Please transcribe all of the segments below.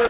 Hello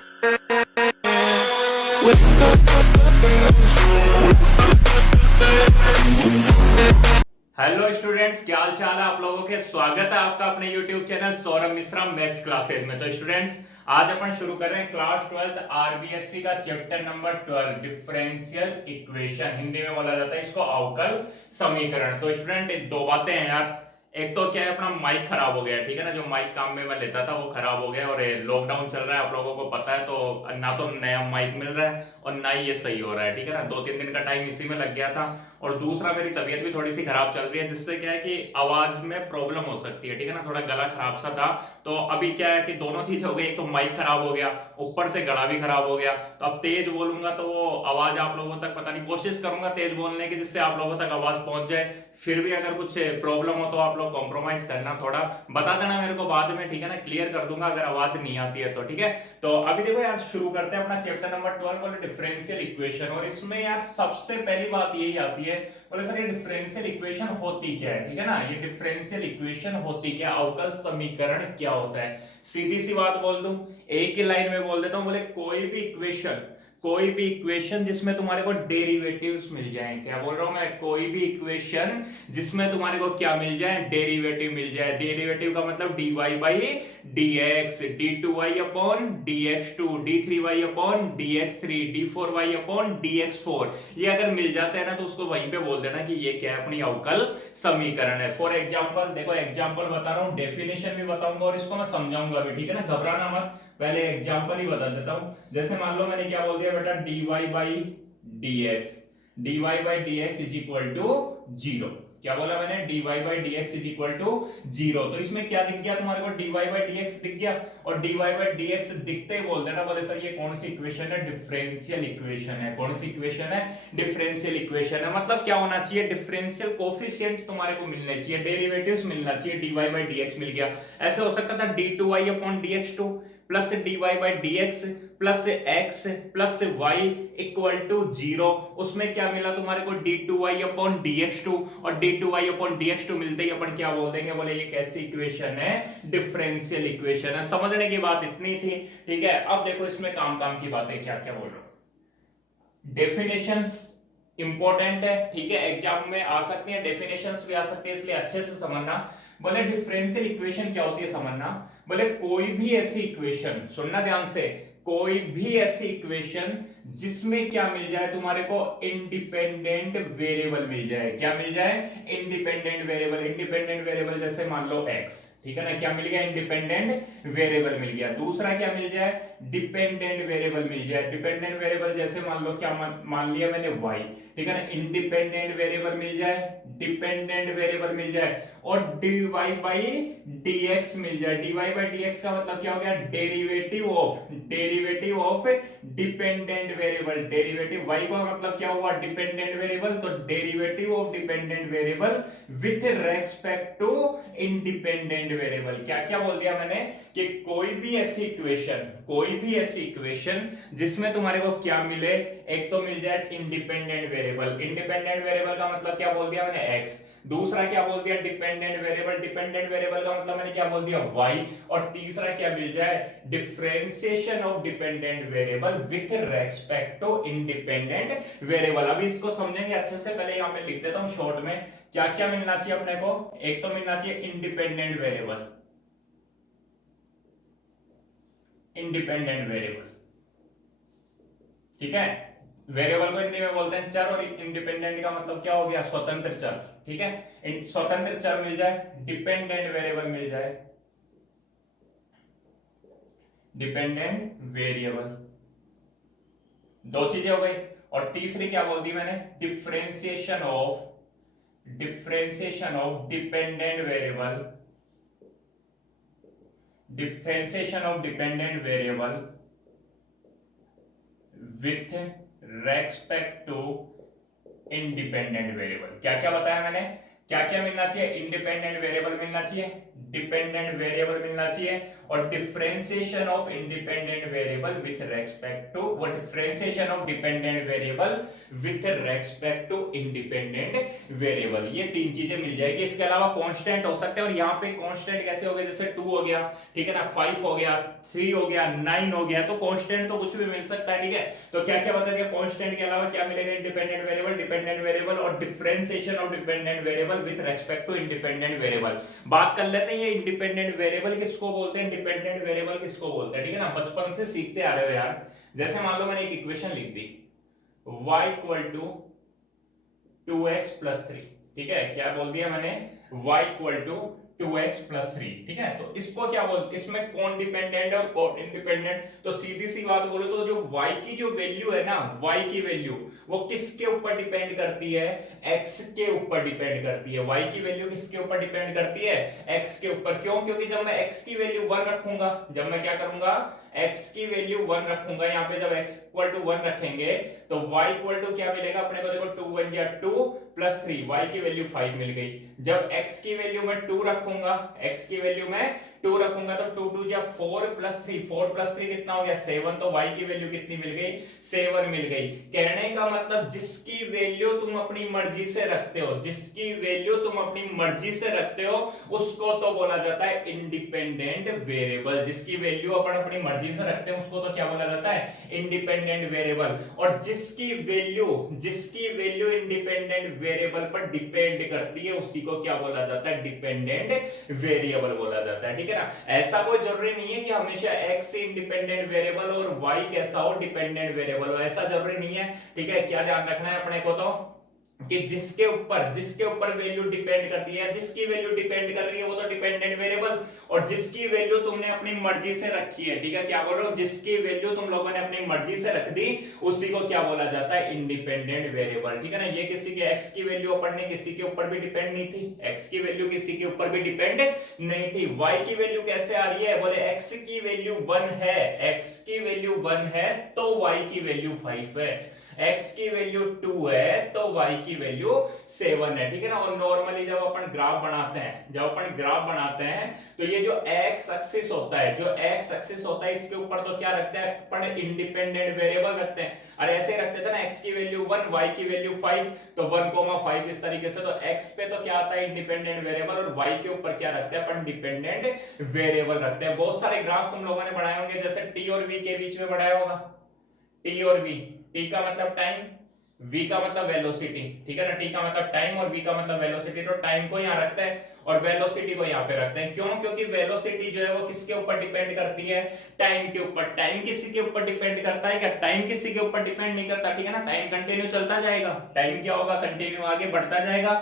students, क्या हाल चाल है आप लोगों के। स्वागत है आपका अपने YouTube channel Saurabh Mishra maths classes में। तो स्टूडेंट्स, आज अपन शुरू कर रहे हैं क्लास 12 आरबीएससी का chapter number 12 differential equation. Hindi में बोला जाता है इसको अवकल समीकरण। तो स्टूडेंट, दो बातें हैं यार। एक तो क्या है, अपना माइक खराब हो गया है, ठीक है ना। जो माइक काम में मैं लेता था वो खराब हो गया, और लॉकडाउन चल रहा है आप लोगों को पता है, तो ना तो नया माइक मिल रहा है और ना ही ये सही हो रहा है, ठीक है ना। 2-3 दिन का टाइम इसी में लग गया था। और दूसरा, मेरी तबीयत भी थोड़ी सी खराब चल रही है, जिससे क्या है कि आवाज में प्रॉब्लम हो सकती है, ठीक है ना। थोड़ा गला खराब सा था, तो अभी क्या है कि दोनों चीज हो गई। एक तो माइक खराब हो गया, ऊपर से गला भी खराब हो गया। तो अब तेज बोलूंगा तो वो आवाज आप लोगों तक, पता नहीं, कोशिश करूंगा तेज बोलने की जिससे आप लोगों तक आवाज पहुंच जाए। फिर भी अगर कुछ प्रॉब्लम हो तो आप लोग कॉम्प्रोमाइज करना, थोड़ा बता देना मेरे को बाद में, ठीक है ना। क्लियर कर दूंगा अगर आवाज नहीं आती है तो, ठीक है। तो अभी देखो यार, शुरू करते हैं अपना चैप्टर नंबर 12 बोले डिफरेंशियल इक्वेशन। और इसमें यार सबसे पहली बात यही आती है, बोले सर ये डिफरेंशियल इक्वेशन होती क्या है, ठीक है ना। ये डिफरेंशियल इक्वेशन होती क्या, अवकल समीकरण क्या होता है। सीधी सी बात बोल दूं, एक ही लाइन में बोल देता हूं, बोले कोई भी इक्वेशन जिसमें तुम्हारे को डेरिवेटिव्स मिल जाएं। क्या बोल रहा हूं मैं, कोई भी इक्वेशन जिसमें तुम्हारे को क्या मिल जाए, डेरिवेटिव मिल जाए। डेरिवेटिव का मतलब dy by dx, d2y upon dx2, d3y upon dx3, d4y upon dx4। ये अगर मिल जाते हैं ना तो उसको वहीं पे बोल देना कि ये क्या है, अपनी अवकल समीकरण है। फॉर एग्जांपल देखो, एग्जांपल बता रहा हूं, डेफिनेशन भी बताऊंगा और इसको मैं समझाऊंगा भी, ठीक है ना। घबराना मत, पहले एग्जांपल ही बता देता हूं। जैसे मान लो मैंने क्या बोल दिया बेटा, dy by dx, dy by dx is equal to 0। क्या बोला मैंने, dy by dx is equal to 0। तो इसमें क्या दिख गया तुम्हारे को, dy बाई dx दिख गया। और dy बाई dx दिखते ही बोल देना, बोले सर ये कौन सी इक्वेशन है, डिफरेंशियल इक्वेशन है। कौन सी इक्वेशन है, डिफरेंशियल इक्वेशन है। मतलब क्या होना चाहिए, डिफरेंशियल कोफिशिएंट तुम्हारे को मिलने चाहिए, डेरिवेटिव्स मिलना चाहिए। dy बाई dx मिल गया। ऐसे हो सकता था d2y upon dx2 plus dy by dx plus x plus y equal to 0। उसमें क्या मिला तुम्हारे को, d2y अपॉन dx2, और d2y अपॉन dx2 मिलते ही अपन क्या बोल देंगे, बोले ये कैसी इक्वेशन है, डिफरेंशियल इक्वेशन है। समझने की बात इतनी थी, ठीक है। अब देखो इसमें काम काम की बातें क्या क्या बोल रहा हूं। डेफिनेशंस इंपॉर्टेंट है, ठीक है, एग्जाम में आ सकती है, डेफिनेशंस भी आ सकती है, इसलिए अच्छे से समझना। बोले डिफरेंशियल इक्वेशन क्या होती है समझना। बोले कोई भी ऐसी इक्वेशन, सुनना ध्यान से, कोई भी ऐसी इक्वेशन जिसमें क्या मिल जाए तुम्हारे को, इंडिपेंडेंट वेरिएबल मिल जाए। क्या मिल जाए, इंडिपेंडेंट वेरिएबल। इंडिपेंडेंट वेरिएबल जैसे मान लो x, ठीक है ना। क्या मिल गया, इंडिपेंडेंट वेरिएबल मिल गया। दूसरा क्या मिल जाए, डिपेंडेंट वेरिएबल मिल जाए। डिपेंडेंट वेरिएबल जैसे मान लो, क्या मान लिया मैंने y, ठीक है ना। इंडिपेंडेंट वेरिएबल मिल जाए, डिपेंडेंट वेरिएबल मिल जाए, और dy बाई dx मिल जाए। dy बाई dx का मतलब क्या हो गया, derivative of dependent variable. Derivative y का मतलब क्या हुआ, डिपेंडेंट वेरिएबल, तो derivative of dependent variable with respect to independent variable. क्या क्या बोल दिया मैंने, कि कोई भी ऐसी इक्वेशन जिसमें तुम्हारे को क्या मिले, एक तो मिल जाए इंडिपेंडेंट वेरिएबल। इंडिपेंडेंट वेरिएबल का मतलब क्या बोल दिया मैंने, x। दूसरा क्या बोल दिया, डिपेंडेंट वेरिएबल। डिपेंडेंट वेरिएबल का मतलब मैंने क्या बोल दिया, y। और तीसरा क्या मिल जाए, differentiation of dependent variable with respect to independent variable. अभी इसको समझेंगे अच्छे से, पहले यहां पे लिख देता हूं शॉर्ट में। क्या क्या मिलना चाहिए अपने को, एक तो मिलना चाहिए इंडिपेंडेंट वेरिएबल, ठीक है। वेरिएबल को हिंदी में बोलते हैं चर, और इंडिपेंडेंट का मतलब क्या हो गया, स्वतंत्र चर, ठीक है। स्वतंत्र चर मिल जाए, डिपेंडेंट वेरिएबल मिल जाए, डिपेंडेंट वेरिएबल, दो चीजें हो गई। और तीसरी क्या बोल दी मैंने, differentiation of dependent variable, differentiation of dependent variable with respect to independent variable. क्या क्या बताया मैंने, क्या क्या मिलना चाहिए, इंडिपेंडेंट वेरिएबल मिलना चाहिए, डिपेंडेंट वेरिएबल मिलना चाहिए, और differentiation of independent variable variable with respect to, वो differentiation of dependent variable with respect to independent variable, ये तीन चीजें मिल जाएगी। इसके अलावा कांस्टेंट हो सकते हैं, और यहाँ पे कांस्टेंट कैसे हो गए, जैसे 2 हो गया, ठीक है ना, 5 हो गया, 3 हो गया, 9 हो गया, तो कांस्टेंट तो कुछ भी मिल सकता है, ठीक है। तो क्या क्या बता दिया, कांस्टेंट के अलावा क्या मिलेगा, इंडिपेंडेंट वेरिएबल, डिपेंडेंट वेरिएबल और differentiation of dependent variable with respect to independent variable. बात कर लेते हैं ये इंडिपेंडेंट वेरिएबल किसको बोलते हैं, डिपेंडेंट वेरिएबल किसको बोलते हैं, ठीक है ना, बचपन से सीखते आ रहे हो यार। जैसे मान लो मैंने एक इक्वेशन लिख दी, y equal to 2x plus 3, ठीक है, क्या बोल दिया मैंने, y equal to 2x plus 3, ठीक है। तो इसको क्या बोलते, इसमें कौन डिपेंडेंट है और कौन इंडिपेंडेंट, तो सीधी सी बात बोलो तो जो y की जो वैल्यू है ना, y की वैल्यू वो किसके ऊपर डिपेंड करती है, x के ऊपर डिपेंड करती है। y की वैल्यू किसके ऊपर डिपेंड करती है, x के ऊपर। क्यों, क्योंकि जब मैं x की वैल्यू 1 रखूंगा, जब मैं क्या करूंगा, x की वैल्यू 1 रखूंगा, यहाँ पे जब x इक्वल टू 1 रखेंगे तो y इक्वल टू क्या मिलेगा अपने को, देखो 2 1 या 2 प्लस 3, y की वैल्यू 5 मिल गई। जब x की वैल्यू में 2 रखूंगा, x की वैल्यू में 2 रखूंगा तो 2 2 या 4 प्लस 3, 4 प्लस 3 कितना हो गया 7, तो y की वैल्यू कितनी मिल गई, 7 मिल गई। कहने का मतलब जिसकी वैल्यू तुम अपनी मर्जी से रखते हो, जिसकी वैल्यू तुम अपनी मर्जी से रखते हो उसको तो बोला जाता है इंडिपेंडेंट वेरिएबल। जिसकी वैल्यू अपन अपनी मर्जी से रखते हैं उसको तो क्या बोला जाता है, इंडिपेंडेंट वेरिएबल। और जिसकी वैल्यू इंडिपेंडेंट वेरिएबल पर डिपेंड करती है उसी को क्या बोला जाता है, डिपेंडेंट वेरिएबल बोला जाता है, ठीक है ना। ऐसा कोई जरूरी नहीं है कि हमेशा x इंडिपेंडेंट वेरिएबल और y कैसा हो, डिपेंडेंट वेरिएबल हो, ऐसा जरूरी नहीं है, ठीक है। क्या ध्यान रखना है अपने को, तो कि जिसके ऊपर वैल्यू डिपेंड करती है, जिसकी वैल्यू डिपेंड कर रही है वो तो डिपेंडेंट वेरिएबल, और जिसकी वैल्यू तुमने अपनी मर्जी से रखी है, ठीक है, क्या बोल रहा हूं, जिसकी वैल्यू तुम लोगों ने अपनी मर्जी से रख दी उसी को क्या बोला जाता है, इंडिपेंडेंट वेरिएबल, ठीक है ना। ये किसी के x की वैल्यू अपन ने किसी के ऊपर भी डिपेंड नहीं थी, x की वैल्यू किसी के ऊपर भी डिपेंड नहीं थी। y की वैल्यू कैसे आ रही है, बोले x की वैल्यू 1 है, x की वैल्यू 1 है तो y की वैल्यू 5 है, x की वैल्यू 2 है तो y की वैल्यू 7 है, ठीक है ना। और नॉर्मली जब अपन ग्राफ बनाते हैं तो ये जो x एक्सिस होता है, इसके ऊपर तो क्या रखते हैं अपन, इंडिपेंडेंट वेरिएबल रखते हैं। और ऐसे रखते थे ना, x की वैल्यू 1, y की वैल्यू 5, तो 1,5 इस तरीके से। तो x पे तो क्या आता है, इंडिपेंडेंट वेरिएबल, और y के ऊपर क्या रखते हैं अपन, डिपेंडेंट वेरिएबल रखते हैं। बहुत सारे ग्राफ तुम लोगों ने बनाए होंगे, जैसे t और v के बीच में बनाया होगा, t और v, t का मतलब टाइम, v का मतलब वेलोसिटी, ठीक है ना, t का मतलब टाइम और v का मतलब वेलोसिटी। तो टाइम को यहाँ रखते हैं और वेलोसिटी को यहाँ पे रखते हैं। क्यों, क्योंकि वेलोसिटी जो है वो किसके ऊपर डिपेंड करती है, टाइम के ऊपर। टाइम किसी के ऊपर डिपेंड करता है क्या, टाइम किसी के ऊपर डिपेंड नहीं करता, ठीक है ना। टाइम कंटिन्यू चलता जाएगा, टाइम क्या होगा, कंटिन्यू आगे बढ़ता जाएगा।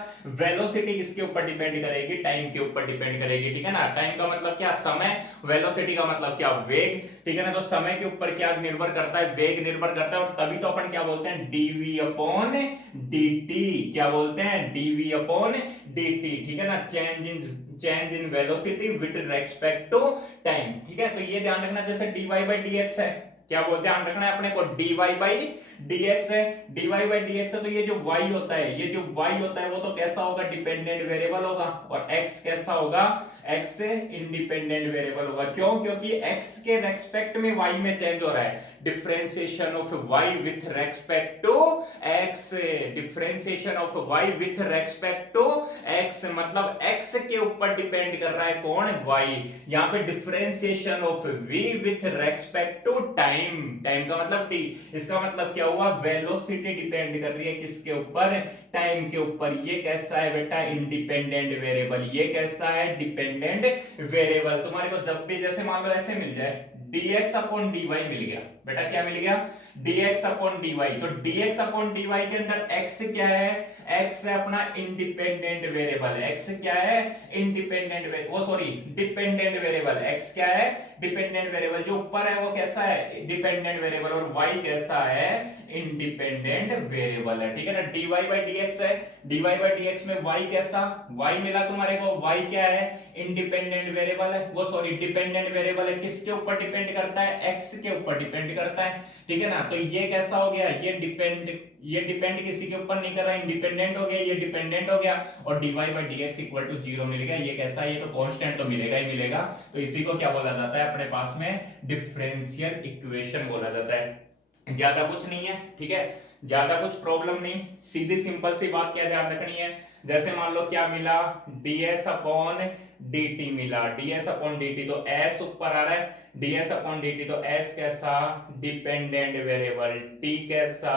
वेलोसिटी किसके ऊपर डिपेंड करेगी, टाइम के ऊपर डिपेंड करेगी, ठीक है ना। टाइम का मतलब क्या, समय, वेलोसिटी का मतलब क्या, वेग, ठीक है ना। तो समय के ऊपर क्या निर्भर करता है, वेग निर्भर करता है, और तभी तो अपन क्या बोलते हैं, dv अपॉन dt, क्या बोलते हैं, dv अपॉन dt, ठीक है ना, change in velocity with respect to time, ठीक है। तो ये ध्यान रखना, जैसे dy by dx है, क्या बोलते हैं, ध्यान रखना है अपने को, dy by dx है, dy by dx है, तो ये जो y होता है वो तो कैसा होगा, डिपेंडेंट वेरिएबल होगा, और x कैसा होगा, x से इंडिपेंडेंट वेरिएबल होगा। क्यों, क्योंकि x के रेस्पेक्ट में y में चेंज हो रहा है, differentiation of y with respect to x, differentiation of y with respect to x, मतलब x के ऊपर डिपेंड कर रहा है कौन, y। यहाँ पे differentiation of v with respect to time, time का मतलब t, इसका मतलब क्या हुआ, वेलोसिटी डिपेंड कर रही है किसके ऊपर, टाइम के ऊपर। ये कैसा है बेटा, इंडिपेंडेंट वेरिएबल, ये कैसा है, डिपेंडेंट वेरिएबल। तुम्हारे को जब भी जैसे मान लो ऐसे मिल जाए, dx अपॉन dy मिल गया बेटा, क्या मिल गया, dx अपॉन dy, तो dx अपॉन dy के अंदर x क्या है, x है अपना इंडिपेंडेंट वेरिएबल, x क्या है, इंडिपेंडेंट वो सॉरी डिपेंडेंट वेरिएबल, x क्या है, डिपेंडेंट वेरिएबल, जो ऊपर है वो कैसा है, डिपेंडेंट वेरिएबल, और y कैसा है, इंडिपेंडेंट वेरिएबल है, ठीक है ना। dy by dx है, dy by dx में y कैसा, y मिला तुम्हारे को, y क्या है, इंडिपेंडेंट वेरिएबल है, वो सॉरी डिपेंडेंट वेरिएबल है, किसके ऊपर डिपेंड डिपेंड करता है, x के ऊपर डिपेंड करता है, ठीक है ना। तो ये कैसा हो गया, ये डिपेंड किसी के ऊपर नहीं कर रहा है, इंडिपेंडेंट हो गया, ये डिपेंडेंट हो गया, और dy by dx equal to 0 मिल गया। ये कैसा है, ये तो कांस्टेंट तो मिलेगा ही मिलेगा। तो इसी को क्या बोला जाता है अपने पास में, डिफरेंशियल इक्वेशन बोला जाता है। ज्यादा कुछ नहीं है, ठीक है, ज्यादा कुछ प्रॉब्लम नहीं, सीधी सिंपल सी बात क्या ध्यान रखनी है। जैसे मान लो क्या मिला, ds अपॉन dt मिला, ds अपॉन dt, तो s ऊपर आ रहा है, ds अपॉन dt, तो s कैसा, डिपेंडेंट वेरिएबल, t कैसा,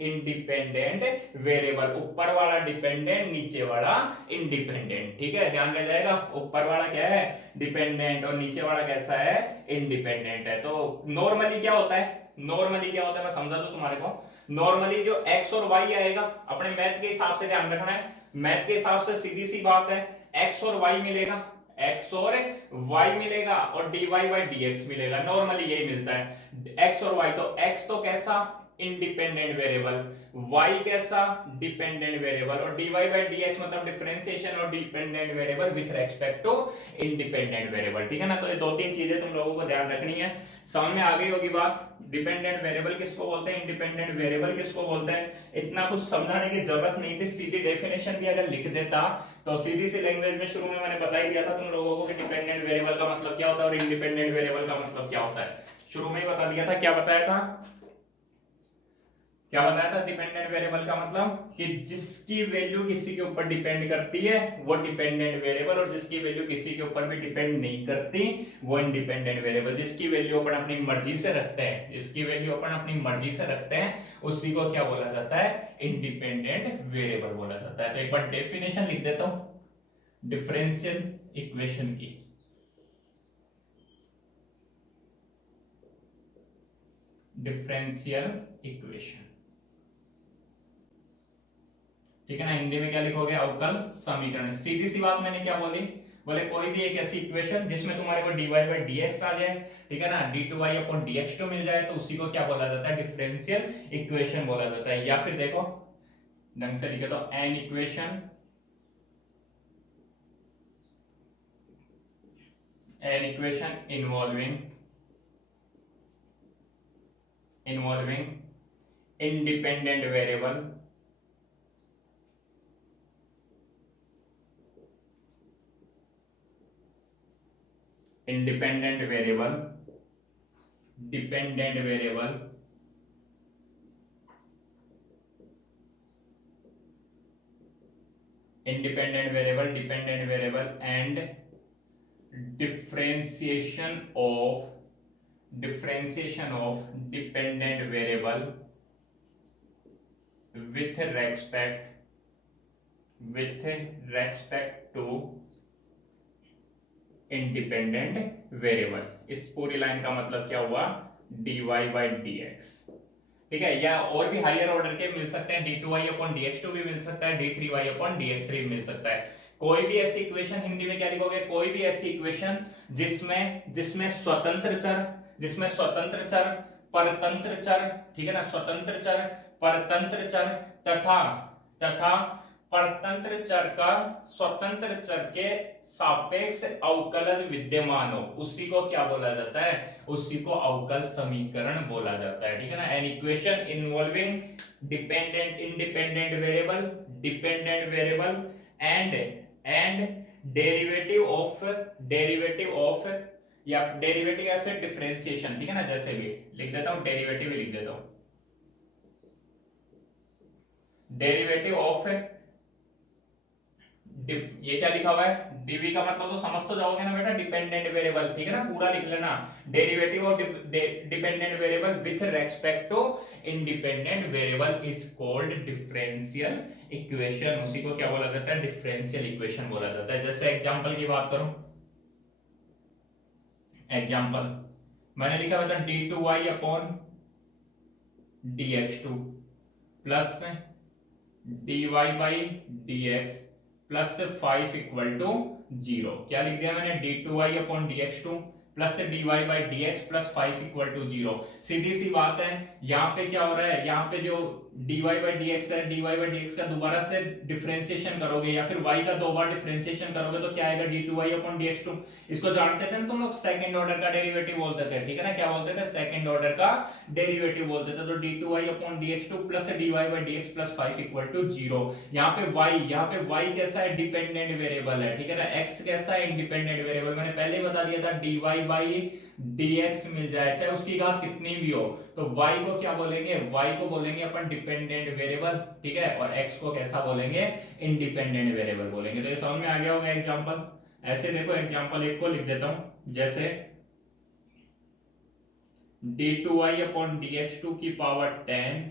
इंडिपेंडेंट वेरिएबल, ऊपर वाला डिपेंडेंट, नीचे वाला इंडिपेंडेंट, ठीक है, ध्यान रह जाएगा। ऊपर वाला क्या है, डिपेंडेंट, और नीचे वाला कैसा है, इंडिपेंडेंट है। तो नॉर्मली क्या होता है, नॉर्मली क्या होता है मैं समझा दूं तुम्हारे को। नॉर्मली जो x और y आएगा, अपने मैथ के हिसाब से ध्यान रखना है, मैथ के हिसाब से सीधी सी बात है, x और y मिलेगा, x और y मिलेगा, और dy by dx मिलेगा, नॉर्मली यही मिलता है, x और y। तो x तो कैसा, इंडिपेंडेंट वेरिएबल, y कैसा, डिपेंडेंट वेरिएबल, और dy by dx मतलब डिफरेंशिएशन और dependent variable with respect to independent variable, ठीक है ना। तो ये दो तीन चीजें तुम लोगों को ध्यान रखनी है, समझ में आ गई होगी बात। डिपेंडेंट वेरिएबल किसको बोलते हैं, इंडिपेंडेंट वेरिएबल किसको बोलते हैं, इतना कुछ समझाने की जरूरत नहीं थी, सीधी डेफिनेशन भी अगर लिख देता तो सीधी सी लैंग्वेज में शुरू में मैंने बता ही दिया था तुम लोगों को कि डिपेंडेंट वेरिएबल का मतलब क्या होता है और इंडिपेंडेंट वेरिएबल का मतलब क्या होता है, शुरू में ही बता दिया था। क्या बताया था, क्या बताया था, डिपेंडेंट वेरिएबल का मतलब कि जिसकी वैल्यू किसी के ऊपर डिपेंड करती है वो डिपेंडेंट वेरिएबल, और जिसकी वैल्यू किसी के ऊपर भी डिपेंड नहीं करती वो इंडिपेंडेंट वेरिएबल। जिसकी वैल्यू अपन अपनी मर्जी से रखते हैं, जिसकी वैल्यू अपन अपनी मर्जी से रखते हैं, उसी को क्या बोला जाता है, इंडिपेंडेंट वेरिएबल बोला जाता है। तो एक बार डेफिनेशन लिख देता हूं डिफरेंशियल इक्वेशन की। डिफरेंशियल इक्वेशन, ठीक है ना, हिंदी में क्या लिखोगे, अवकल समीकरण। सीधी सी बात मैंने क्या बोली, बोले कोई भी एक ऐसी इक्वेशन जिसमें तुम्हारे को dy by dx आ जाए, ठीक है ना, d2y upon dx2 मिल जाए, तो उसी को क्या बोला जाता है, डिफरेंशियल इक्वेशन बोला जाता है। या फिर देखो ढंग से लिखे तो an equation, an equation involving independent variable, independent variable, dependent variable, independent variable, dependent variable and differentiation of dependent variable with respect to independent variable. इस पूरी लाइन का मतलब क्या हुआ, dy by dx, ठीक है, या और भी हायर ऑर्डर के मिल सकते हैं, d2y upon dx2 भी मिल सकता है, d3y upon dx3 भी मिल सकता है। कोई भी ऐसी इक्वेशन, हिंदी में क्या लिखोगे, कोई भी ऐसी इक्वेशन जिसमें स्वतंत्र चर, परतंत्र चर, ठीक है ना, स्वतंत्र चर, परतंत्र चर तथा परतंत्र चर का स्वतंत्र चर के सापेक्ष अवकलज विद्यमान हो, उसी को क्या बोला जाता है, उसी को अवकल समीकरण बोला जाता है, ठीक है ना। An equation involving independent variable and derivative of या फिर डिफरेंशिएशन, ठीक है ना, जैसे भी लिख देता हूं, डेरिवेटिव लिख देता हूं, डेरिवेटिव ऑफ, ये क्या लिखा हुआ है, डीवी का मतलब तो समझ तो जाओगे ना बेटा, डिपेंडेंट वेरिएबल, ठीक है ना, पूरा लिख लेना, derivative of dependent variable with respect to independent variable is called differential equation, उसी को क्या बोला जाता है, डिफरेंशियल इक्वेशन बोला जाता है। जैसे एग्जांपल की बात करूं, एग्जांपल मैंने लिखा हुआ था d2y upon dx2 plus dy by dx plus 5 equal to 0। क्या लिख दिया मैंने, d2y upon dx2 plus dy by dx plus 5 equal to 0। सीधी सी बात है, यहाँ पे क्या हो रहा है, यहाँ पे जो dy बाई dx है, dy बाई dx का दोबारा से डिफरेंशिएशन करोगे या फिर y का दो बार डिफरेंशिएशन करोगे तो क्या आएगा, d2y अपॉन dx2। इसको जानते थे ना तुम लोग, सेकंड ऑर्डर का डेरिवेटिव बोलते थे, ठीक है ना, क्या बोलते थे, सेकंड ऑर्डर का डेरिवेटिव बोलते थे। तो d2y upon dx2 plus dy by dx plus 5 equal to 0। यहाँ पे y कैसा है, डिपेंडेंट वेरिएबल है, ठीक है ना, x कैसा है, इंडिपेंडेंट वेरिएबल। मैंने पहले ही बता दिया था, dy बाई dx मिल जाए चाहे उसकी घात कितनी भी हो, तो y को क्या बोलेंगे, y को बोलेंगे अपन डिपेंडेंट वेरिएबल, ठीक है, और x को कैसा बोलेंगे, इंडिपेंडेंट वेरिएबल बोलेंगे। तो ये समझ में आ गया होगा एग्जांपल। ऐसे देखो एग्जांपल एक को लिख देता हूं, जैसे d2y अपॉन dx2 की power 10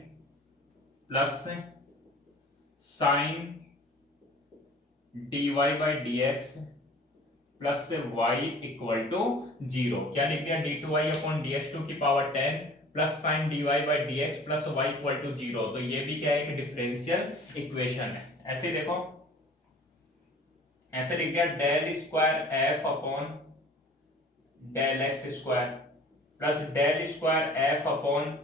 plus sine dy by dx plus y equal to 0। क्या लिख दिया, d2y अपॉन dx2 की power 10 plus sine dy by dx plus y equal to 0। तो ये भी क्या है, एक डिफरेंशियल इक्वेशन है। ऐसे देखो, ऐसे लिख दिया, del square f upon del x square plus del square f upon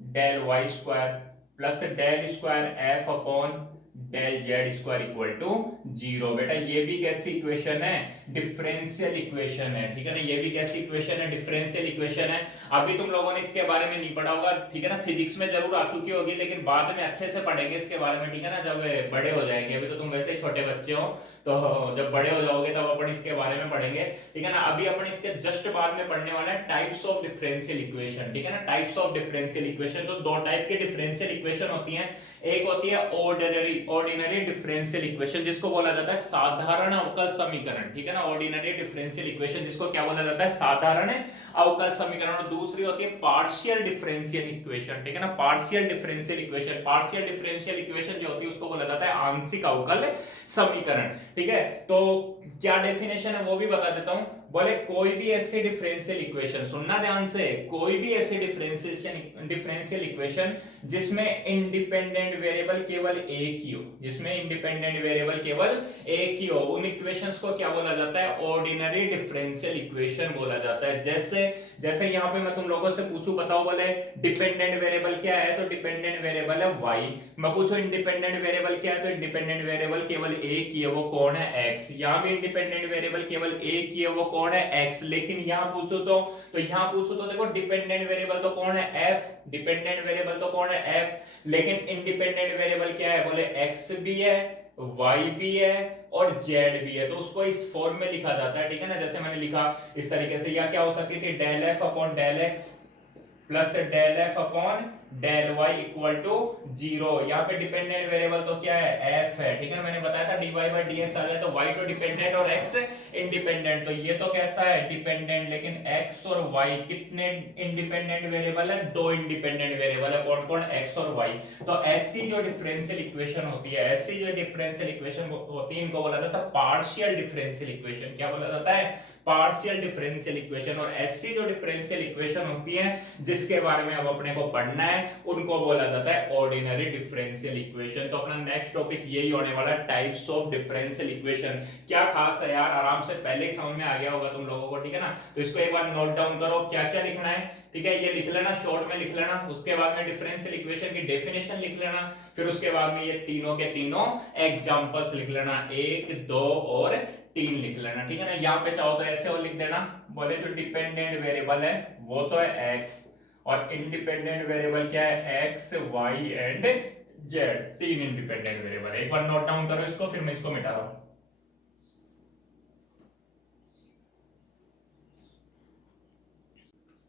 del y square plus del square f upon del z square equal to 0। बेटा ये भी कैसी इक्वेशन है, डिफरेंशियल इक्वेशन है, ठीक है ना, ये भी कैसी इक्वेशन है, डिफरेंशियल इक्वेशन है। अभी तुम लोगों ने इसके बारे में नहीं पढ़ा होगा, ठीक है ना, फिजिक्स में जरूर आ चुकी होगी, लेकिन बाद में अच्छे से पढ़ेंगे इसके बारे में, ठीक है ना, जब बड़े हो जाएंगे। अभी तो तुम वैसे ही छोटे बच्चे हो, तो जब बड़े हो जाओगे तब अपन इसके बारे में पढ़ेंगे, ठीक है ना। अभी अपन इसके जस्ट बाद में पढ़ने वाला है टाइप्स ऑफ डिफरेंशियल इक्वेशन, ठीक है ना, टाइप्स ऑफ डिफरेंशियल इक्वेशन। तो दो टाइप की डिफरेंशियल इक्वेशन होती हैं, एक होती है ऑर्डिनरी डिफरेंशियल इक्वेशन, जिसको बोला जाता है साधारण अवकल समीकरण, ठीक है ना, ऑर्डिनरी डिफरेंशियल इक्वेशन जिसको क्या बोला जाता है, साधारण अवकल समीकरण। और दूसरी होती है पार्शियल डिफरेंशियल इक्वेशन, ठीक है ना, partial differential equation. Partial differential equation जो होती है उसको बोला जाता है आंशिक अवकल समीकरण, ठीक है। तो क्या डेफिनेशन है वो भी बता देता हूं। बोले कोई भी ऐसे डिफरेंशियल इक्वेशन, सुनना ध्यान से, कोई भी ऐसे डिफरेंशियल इक्वेशन जिसमें इंडिपेंडेंट वेरिएबल केवल एक ही हो, जिसमें इंडिपेंडेंट वेरिएबल केवल एक ही हो, उन इक्वेशंस को क्या बोला जाता है, ऑर्डिनरी डिफरेंशियल इक्वेशन बोला जाता है। जैसे जैसे यहाँ पे मैं तुम लोगों से पूछूं, बताओ, बोले डिपेंडेंट वेरिएबल क्या है, तो डिपेंडेंट वेरिएबल है y। मैं पूछूं इंडिपेंडेंट वेरिएबल क्या है, तो इंडिपेंडेंट वेरिएबल केवल एक ही है, वो कौन है, x। यहाँ भी इंडिपेंडेंट वेरिएबल केवल एक ही है, वो कौन है, x। लेकिन यहाँ पूछो तो यहाँ पूछो तो देखो डिपेंडेंट वेरिएबल तो कौन है, f, डिपेंडेंट वेरिएबल तो कौन है, f। लेकिन इंडिपेंडेंट वेरिएबल क्या है, बोले x भी है, y भी है और z भी है। तो उसको इस फॉर्म में लिखा जाता है, ठीक है ना, जैसे मैंने लिखा इस तरीके से। या क्या हो सकती थी, del f upon del x plus del f upon del y equal to 0। यहाँ पे डिपेंडेंट वेरिएबल तो क्या है, f है, ठीक है। मैंने बताया था dy बाई dx आ जाए तो y तो डिपेंडेंट और x इंडिपेंडेंट। तो ये तो कैसा है, डिपेंडेंट, लेकिन x और y कितने इंडिपेंडेंट वेरिएबल है, दो इंडिपेंडेंट वेरिएबल है, कौन कौन, x और y। तो ऐसी जो डिफरेंशियल इक्वेशन होती है, ऐसी जो डिफरेंशियल इक्वेशन होती है, इनको बोला जाता है पार्शियल डिफरेंशियल इक्वेशन। क्या बोला जाता है, पार्शियल डिफरेंशियल इक्वेशन। और ऐसी जो डिफरेंशियल इक्वेशन होती है जिसके बारे में अब अपने को पढ़ना है, उनको बोला जाता है ऑर्डिनरी डिफरेंशियल इक्वेशन। तो अपना नेक्स्ट टॉपिक यही होने वाला है, टाइप्स ऑफ डिफरेंशियल इक्वेशन। क्या खास है यार, आराम से पहले ही समझ में आ गया होगा तुम लोगों को, ठीक है ना। तो इसको एक बार नोट डाउन करो, क्या क्या लिखना है, ठीक है, ये लिख लेना, शॉर्ट में लिख लेना। उसके बाद में डिफरेंशियल इक्वेशन की डेफिनेशन लिख लेना, फिर उसके बाद में ये तीनों के तीनों एग्जांपल्स लिख लेना, 1, 2 और 3 लिख लेना, ठीक है ना। यहाँ पे चाहो तो ऐसे और लिख देना, बोले जो डिपेंडेंट वेरिएबल है वो तो है x, और इंडिपेंडेंट वेरिएबल क्या है, x, y and z, 3 independent variable. एक बार नोट डाउन करो इसको, फिर मैं इसको मिटा रहा हूं।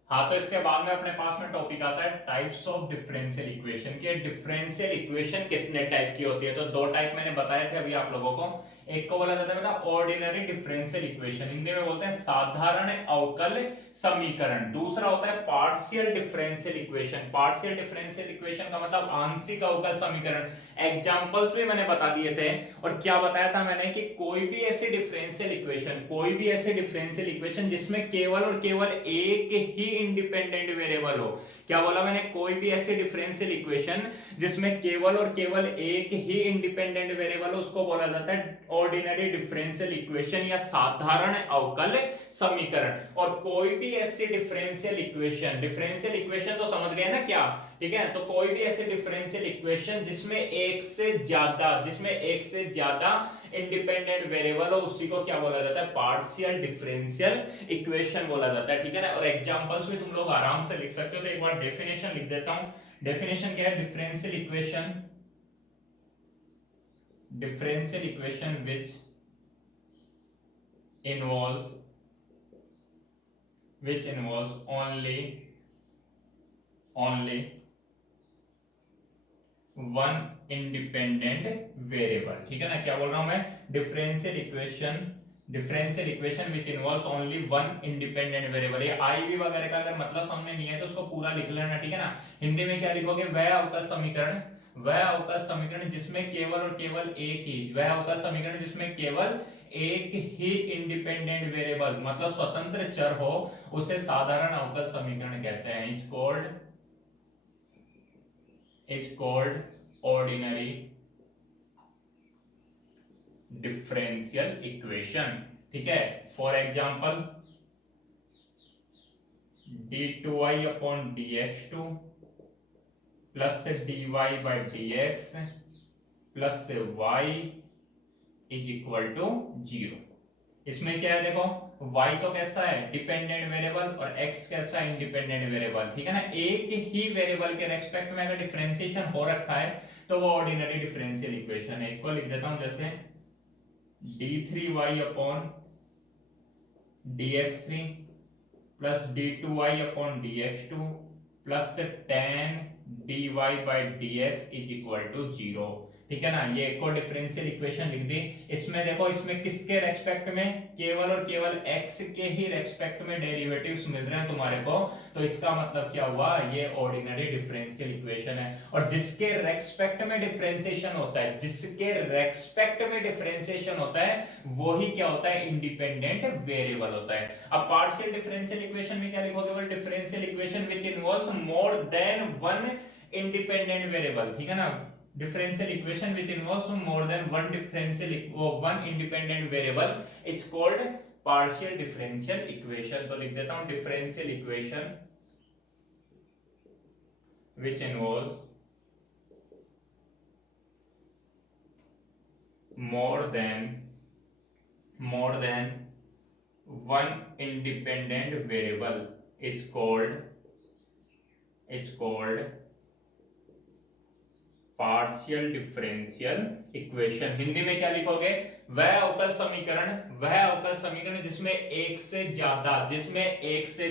हाँ, तो इसके बाद में अपने पास में टॉपिक आता है टाइप्स ऑफ डिफरेंशियल इक्वेशन के। डिफरेंशियल इक्वेशन कितने टाइप की होती है, तो दो टाइप मैंने बताए थे अभी आप लोगों को। एक को बोला जाता है बेटा ऑर्डिनरी डिफरेंशियल इक्वेशन, हिंदी में बोलते हैं साधारण अवकल समीकरण। दूसरा होता है partial differential equation. Partial differential equation का मतलब आंशिक अवकल समीकरण। एग्जांपल्स भी मैंने बता दिए थे। और क्या बताया था मैंने कि कोई भी ऐसी डिफरेंशियल इक्वेशन, कोई भी ऐसी डिफरेंशियल इक्वेशन जिसमें केवल और केवल एक ही इंडिपेंडेंट वेरिएबल हो। क्या बोला मैंने? कोई भी ऐसी डिफरेंशियल इक्वेशन जिसमें केवल और केवल एक ही इंडिपेंडेंट वेरिएबल हो उसको बोला जाता है ऑर्डिनरी डिफरेंशियल इक्वेशन या साधारण अवकल समीकरण। और कोई भी ऐसी डिफरेंशियल इक्वेशन तो समझ गए ना क्या? ठीक है, तो कोई भी ऐसी डिफरेंशियल इक्वेशन जिसमें एक से ज्यादा इंडिपेंडेंट वेरिएबल हो उसी को क्या बोला जाता है? पार्शियल डिफरेंशियल इक्वेशन बोला जाता है। ठीक है ना? और एग्जांपल्स में तुम लोग आराम से लिख सकते हो। तो एक बार डेफिनेशन लिख देता हूं। डेफिनेशन क्या है? Differential equation which involves only one independent variable. ठीक है ना? क्या बोल रहा हूं मैं? Differential equation which involves only one independent variable. ये आईवी वगैरह का अगर मतलब समझ नहीं है तो उसको पूरा लिख लेना। ठीक है ना? हिंदी में क्या लिखोगे? वह अवकल समीकरण जिसमें केवल और केवल एक ही इंडिपेंडेंट वेरिएबल मतलब स्वतंत्र चर हो उसे साधारण अवकल समीकरण कहते हैं। it's called ordinary differential equation। ठीक है? For example d2y upon dx2 plus dy by dx plus y is equal to 0। इसमें क्या है? देखो y तो कैसा है? डिपेंडेंट वेरिएबल और x कैसा है? Independent variable. ठीक है ना? एक ही वेरिएबल के रेस्पेक्ट में अगर डिफरेंशिएशन हो रखा है तो वो ऑर्डिनरी डिफरेंशियल इक्वेशन है। एक को लिख देता हूं जैसे d3y upon dx3 plus d2y upon dx2 plus tan dy by dx is equal to 0। ठीक है ना? ये एक और डिफरेंशियल इक्वेशन लिख दी। इसमें देखो, इसमें किसके रेस्पेक्ट में? केवल और केवल x के ही रेस्पेक्ट में डेरिवेटिव्स मिल रहे हैं तुम्हारे को। तो इसका मतलब क्या हुआ? ये ऑर्डिनरी डिफरेंशियल इक्वेशन है। और जिसके रेस्पेक्ट में डिफरेंशिएशन होता है वही क्या होता है? इंडिपेंडेंट वेरिएबल होता है। अब पार्शियल डिफरेंशियल इक्वेशन में क्या लिखोगे? बोल differential equation which involves more than one independent variable. ठीक है ना? differential equation which involves more than one independent variable it's called partial differential equation। तो लिख देता हूं differential equation which involves more than one independent variable it's called partial differential equation. Hindi में क्या लिखोगे? वह अवकल समीकरण जिसमें एक से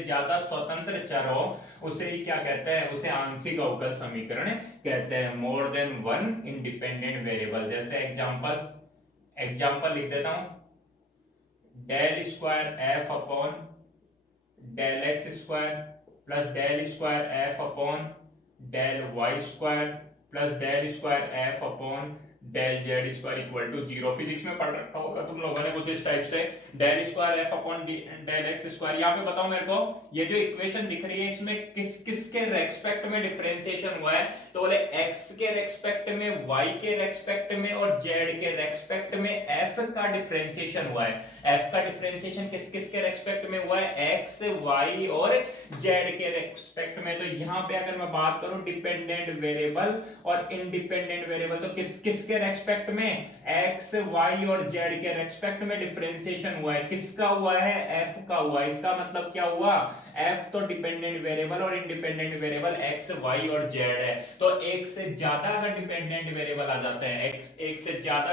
ज्यादा स्वतंत्र चर हो उसे ही क्या कहते हैं? उसे आंशिक अवकल समीकरण कहते हैं। More than one independent variable. जैसे एग्जांपल लिख देता हूं। Del square f upon del x square plus del square f upon del y square plus del square f upon del z square equal to 0। Physics में पढ़ रखा होगा तुम लोगों ने कुछ इस टाइप से। Del square f upon del x square. यहाँ पे बताओ मेरे को, ये जो इक्वेशन दिख रही है इसमें किसके रेस्पेक्ट में डिफरेंशिएशन हुआ है? तो बोले x के रेस्पेक्ट में, y के रेस्पेक्ट में और z के रेस्पेक्ट में f का डिफरेंशिएशन हुआ है। f का डिफरेंशिएशन किसके रेस्पेक्ट में हुआ है? x, y और z के रेस्पेक्ट में। तो यहाँ पे अगर मैं बात करूं डिपेंडेंट वेरिएबल और इंडिपेंडेंट वेरिएबल, तो किसके रेस्पेक्ट में? x, y और z के रेस्पेक्ट में डिफरेंशिएशन हुआ है। किसका हुआ है? f का हुआ है। इसका मतलब क्या हुआ? f तो डिपेंडेंट वेरिएबल और इंडिपेंडेंट वेरिएबल x, y और z है। तो एक से ज्यादा अगर डिपेंडेंट वेरिएबल आ जाते हैं, एक से ज्यादा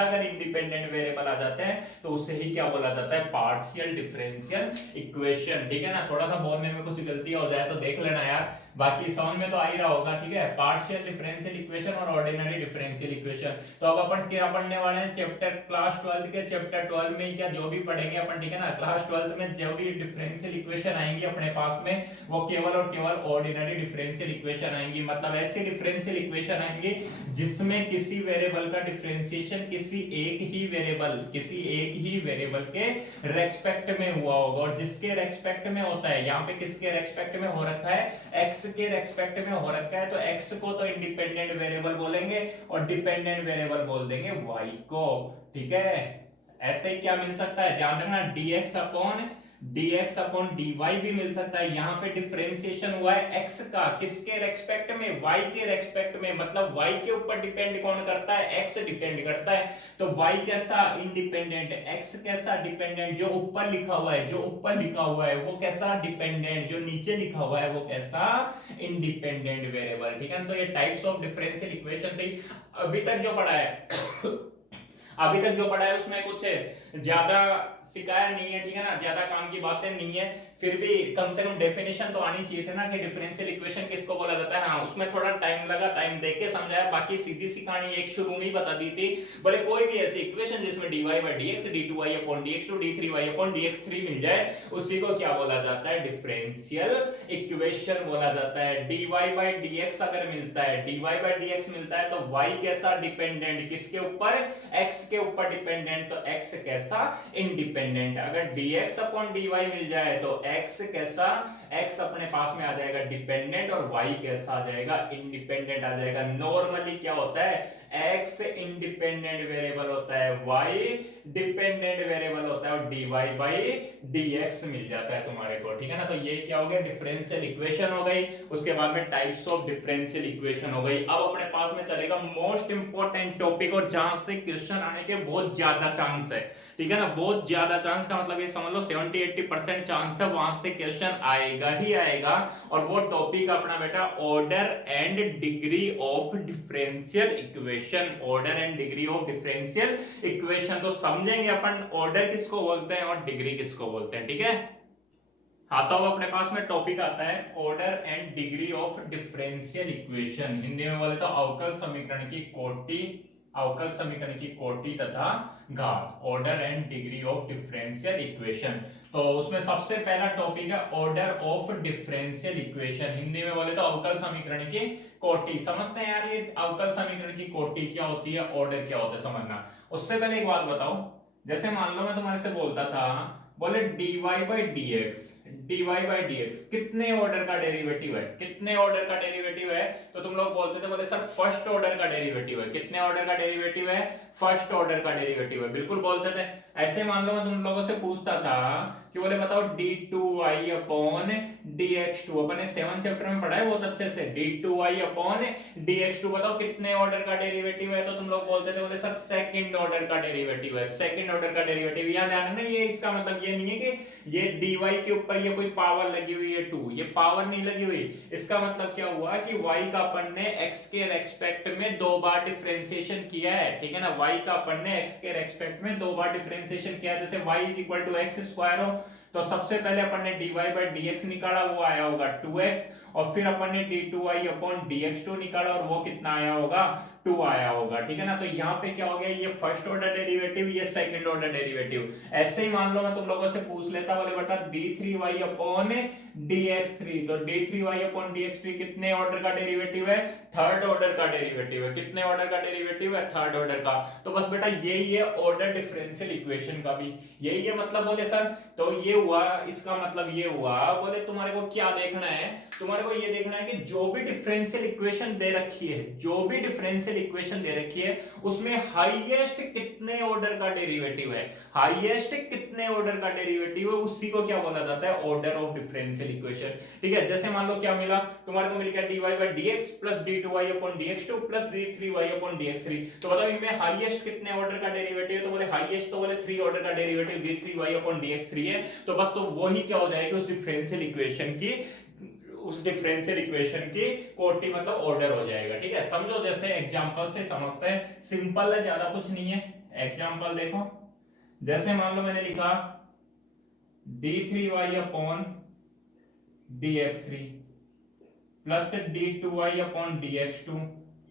अगर इंडिपेंडेंट वेरिएबल आ जाते हैं तो उसे ही क्या बोला जाता है? Partial differential equation. ठीक है ना? थोड़ा सा बोलने में कुछ गलती हो जाए तो देख लेना यार, बाकी समझ में तो आ ही रहा होगा। ठीक है? पार्शियल डिफरेंशियल इक्वेशन और ऑर्डिनरी डिफरेंशियल इक्वेशन। तो अब अपन क्या पढ़ने वाले हैं, चैप्टर क्लास 12 के चैप्टर 12 में क्या जो भी पढ़ेंगे अपन, ठीक है ना, क्लास 12 में जो भी डिफरेंशियल इक्वेशन आएंगी अपने पास में वो केवल और केवल ऑर्डिनरी डिफरेंशियल इक्वेशन आएंगी। मतलब ऐसी डिफरेंशियल इक्वेशन आएंगी जिसमें किसी वेरिएबल का डिफरेंशिएशन किसी एक ही वेरिएबल के रेस्पेक्ट में हुआ होगा, और जिसके रेस्पेक्ट में होता है, यहाँ पे किसके रेस्पेक्ट में हो रखा है, x के रेस्पेक्ट में हो रखा है, तो x को तो इंडिपेंडेंट वेरिएबल बोलेंगे और डिपेंडेंट वेरिएबल बोल देंगे y को। ठीक है, ऐसे ही क्या मिल सकता है, ध्यान रखना, dx अपॉन dy भी मिल सकता है। यहाँ पे डिफरेंशिएशन हुआ है x का, किसके रेस्पेक्ट में, y के रेस्पेक्ट में, मतलब y के ऊपर डिपेंड कौन करता है, x डिपेंड करता है। तो y कैसा इंडिपेंडेंट, x कैसा डिपेंडेंट, जो ऊपर लिखा हुआ है वो कैसा डिपेंडेंट, जो नीचे लिखा हुआ है वो कैसा इंडिपेंडेंट वेरिएबल। ठीक है, तो ये टाइप्स ऑफ डिफरेंशियल इक्वेशन थी। अभी तक जो पढ़ा है उसमें कुछ ज्यादा सिखाया नहीं है, ठीक है ना, ज्यादा काम की बातें नहीं है, फिर भी कम से कम डेफिनेशन तो आनी चाहिए थी ना कि डिफरेंशियल इक्वेशन किसको बोला जाता है। हाँ, उसमें थोड़ा टाइम लगा, टाइम देख के समझाया, बाकी सीधी सी कहानी एक शुरू में ही बता दी थी। बोले कोई भी ऐसी इक्वेशन जिसमें dy by dx, d2y upon dx2, d3y upon dx3 मिल जाए, उसी को क्या बोला जाता है, डिफरेंशियल इक्वेशन बोला जाता है। dy by dx अगर मिलता है, dy by dx मिलता है, तो y कैसा डिपेंडेंट, किसके ऊपर, x के ऊपर डिपेंडेंट, तो x कैसा इंडिपेंडेंट। अगर dx upon dy मिल जाए तो x कैसा, x अपने पास में आ जाएगा डिपेंडेंट और y कैसा आ जाएगा, इंडिपेंडेंट आ जाएगा। नॉर्मली क्या होता है, x इंडिपेंडेंट वेरिएबल होता है, y डिपेंडेंट वेरिएबल होता है, और dy by dx मिल जाता है तुम्हारे को। ठीक है ना, तो ये क्या हो गया, डिफरेंशियल इक्वेशन हो गई। उसके बाद में टाइप्स ऑफ डिफरेंशियल इक्वेशन हो गई। अब अपने पास में चलेगा मोस्ट इंपॉर्टेंट टॉपिक, और जहां से क्वेश्चन आने के बहुत ज्यादा चांस है। ठीक है ना, बहुत ज्यादा चांस का मतलब ये समझ लो 70-80% चांस है वहां से क्वेश्चन आएगा ही आएगा। और वो टॉपिक अपना बेटा order and degree of differential equation. Order and degree of differential equation तो समझेंगे अपन, ऑर्डर किसको बोलते हैं और डिग्री किसको बोलते हैं। ठीक है, आता हुआ अपने पास में टॉपिक आता है order and degree of differential equation. Hindi में बोले तो अवकल समीकरण की कोटि तथा घात, order and degree of differential equation. तो उसमें सबसे पहला टॉपिक है order of differential equation. Hindi में बोले तो अवकल समीकरण की कोटि। समझते हैं यार, ये अवकल समीकरण की कोटि क्या होती है, ऑर्डर क्या होता है, समझना। उससे पहले एक बात बताओ, जैसे मान लो मैं तुम्हारे से बोलता था, बोले dy by dx कितने ऑर्डर का डेरिवेटिव है, तो तुम लोग बोलते थे, बोले सर फर्स्ट ऑर्डर का डेरिवेटिव है। कितने ऑर्डर का डेरिवेटिव है, फर्स्ट ऑर्डर का डेरिवेटिव है, बिल्कुल बोलते थे। ऐसे मान लो मैं तुम लोगों से पूछता था कि बोले बताओ d2y अपॉन dx2, अपन ने 7 चैप्टर में पढ़ा है बहुत अच्छे से, d2y अपॉन dx2 बताओ कितने ऑर्डर का डेरिवेटिव है, तो तुम लोग बोलते थे, बोले सर सेकंड ऑर्डर का डेरिवेटिव है, सेकंड ऑर्डर का डेरिवेटिव। यहां ध्यान रखना, ये इसका मतलब ये नहीं है कि ये dy के ऊपर ये कोई पावर लगी हुई है 2, ये पावर नहीं लगी हुई। इसका मतलब क्या हुआ कि y का अपन ने x के रेस्पेक्ट में 2 बार डिफरेंशिएशन किया है। ठीक है ना, y का अपन ने x के रेस्पेक्ट में 2 बार डिफरेंशिएशन किया। जैसे y is equal to x square हो, तो सबसे पहले अपन ने dy by dx निकाला, वो आया होगा 2x, और फिर अपन ने d2y अपॉन dx2 निकाला, और वो कितना आया होगा, 2 आया होगा। ठीक है ना, तो यहाँ पे क्या हो गया, ये फर्स्ट ऑर्डर डेरिवेटिव, ये सेकंड ऑर्डर डेरिवेटिव। ऐसे ही मान लो मैं तुम लोगों से पूछ लेता, बोले बेटा d3y अपॉन dx3, तो d3y अपॉन dx3 कितने ऑर्डर का डेरिवेटिव है, थर्ड ऑर्डर का डेरिवेटिव है। कितने ऑर्डर का डेरिवेटिव है, थर्ड ऑर्डर का। तो बस बेटा यही है ऑर्डर डिफरेंशियल इक्वेशन का भी यही है। मतलब बोले सर तो ये हुआ, इसका मतलब ये हुआ, बोले तुम्हारे को क्या देखना है, तुम्हारे को ये देखना है कि जो भी डिफरेंशियल इक्वेशन दे रखी है, उसमें हाईएस्ट कितने ऑर्डर का डेरिवेटिव है, उसी को क्या बोला जाता है, ऑर्डर ऑफ डिफरेंशियल इक्वेशन। ठीक है, जैसे मान लो क्या मिला तुम्हारे को, मिल गया dy by dx plus d2y upon dx2 plus d3y upon dx3। तो बताओ इनमें हाईएस्ट कितने ऑर्डर का डेरिवेटिव है, तो बोले हाईएस्ट तो बोले 3 ऑर्डर का डेरिवेटिव d3y upon dx3 है। तो बस तो वही क्या हो जाएगी, उस डिफरेंशियल इक्वेशन की कोटि मतलब ऑर्डर हो जाएगा। ठीक है, समझो, जैसे एग्जांपल से समझते हैं, सिंपल है, ज्यादा कुछ नहीं है। एग्जांपल देखो, जैसे मान लो मैंने लिखा d3y upon dx3 plus d2y upon dx2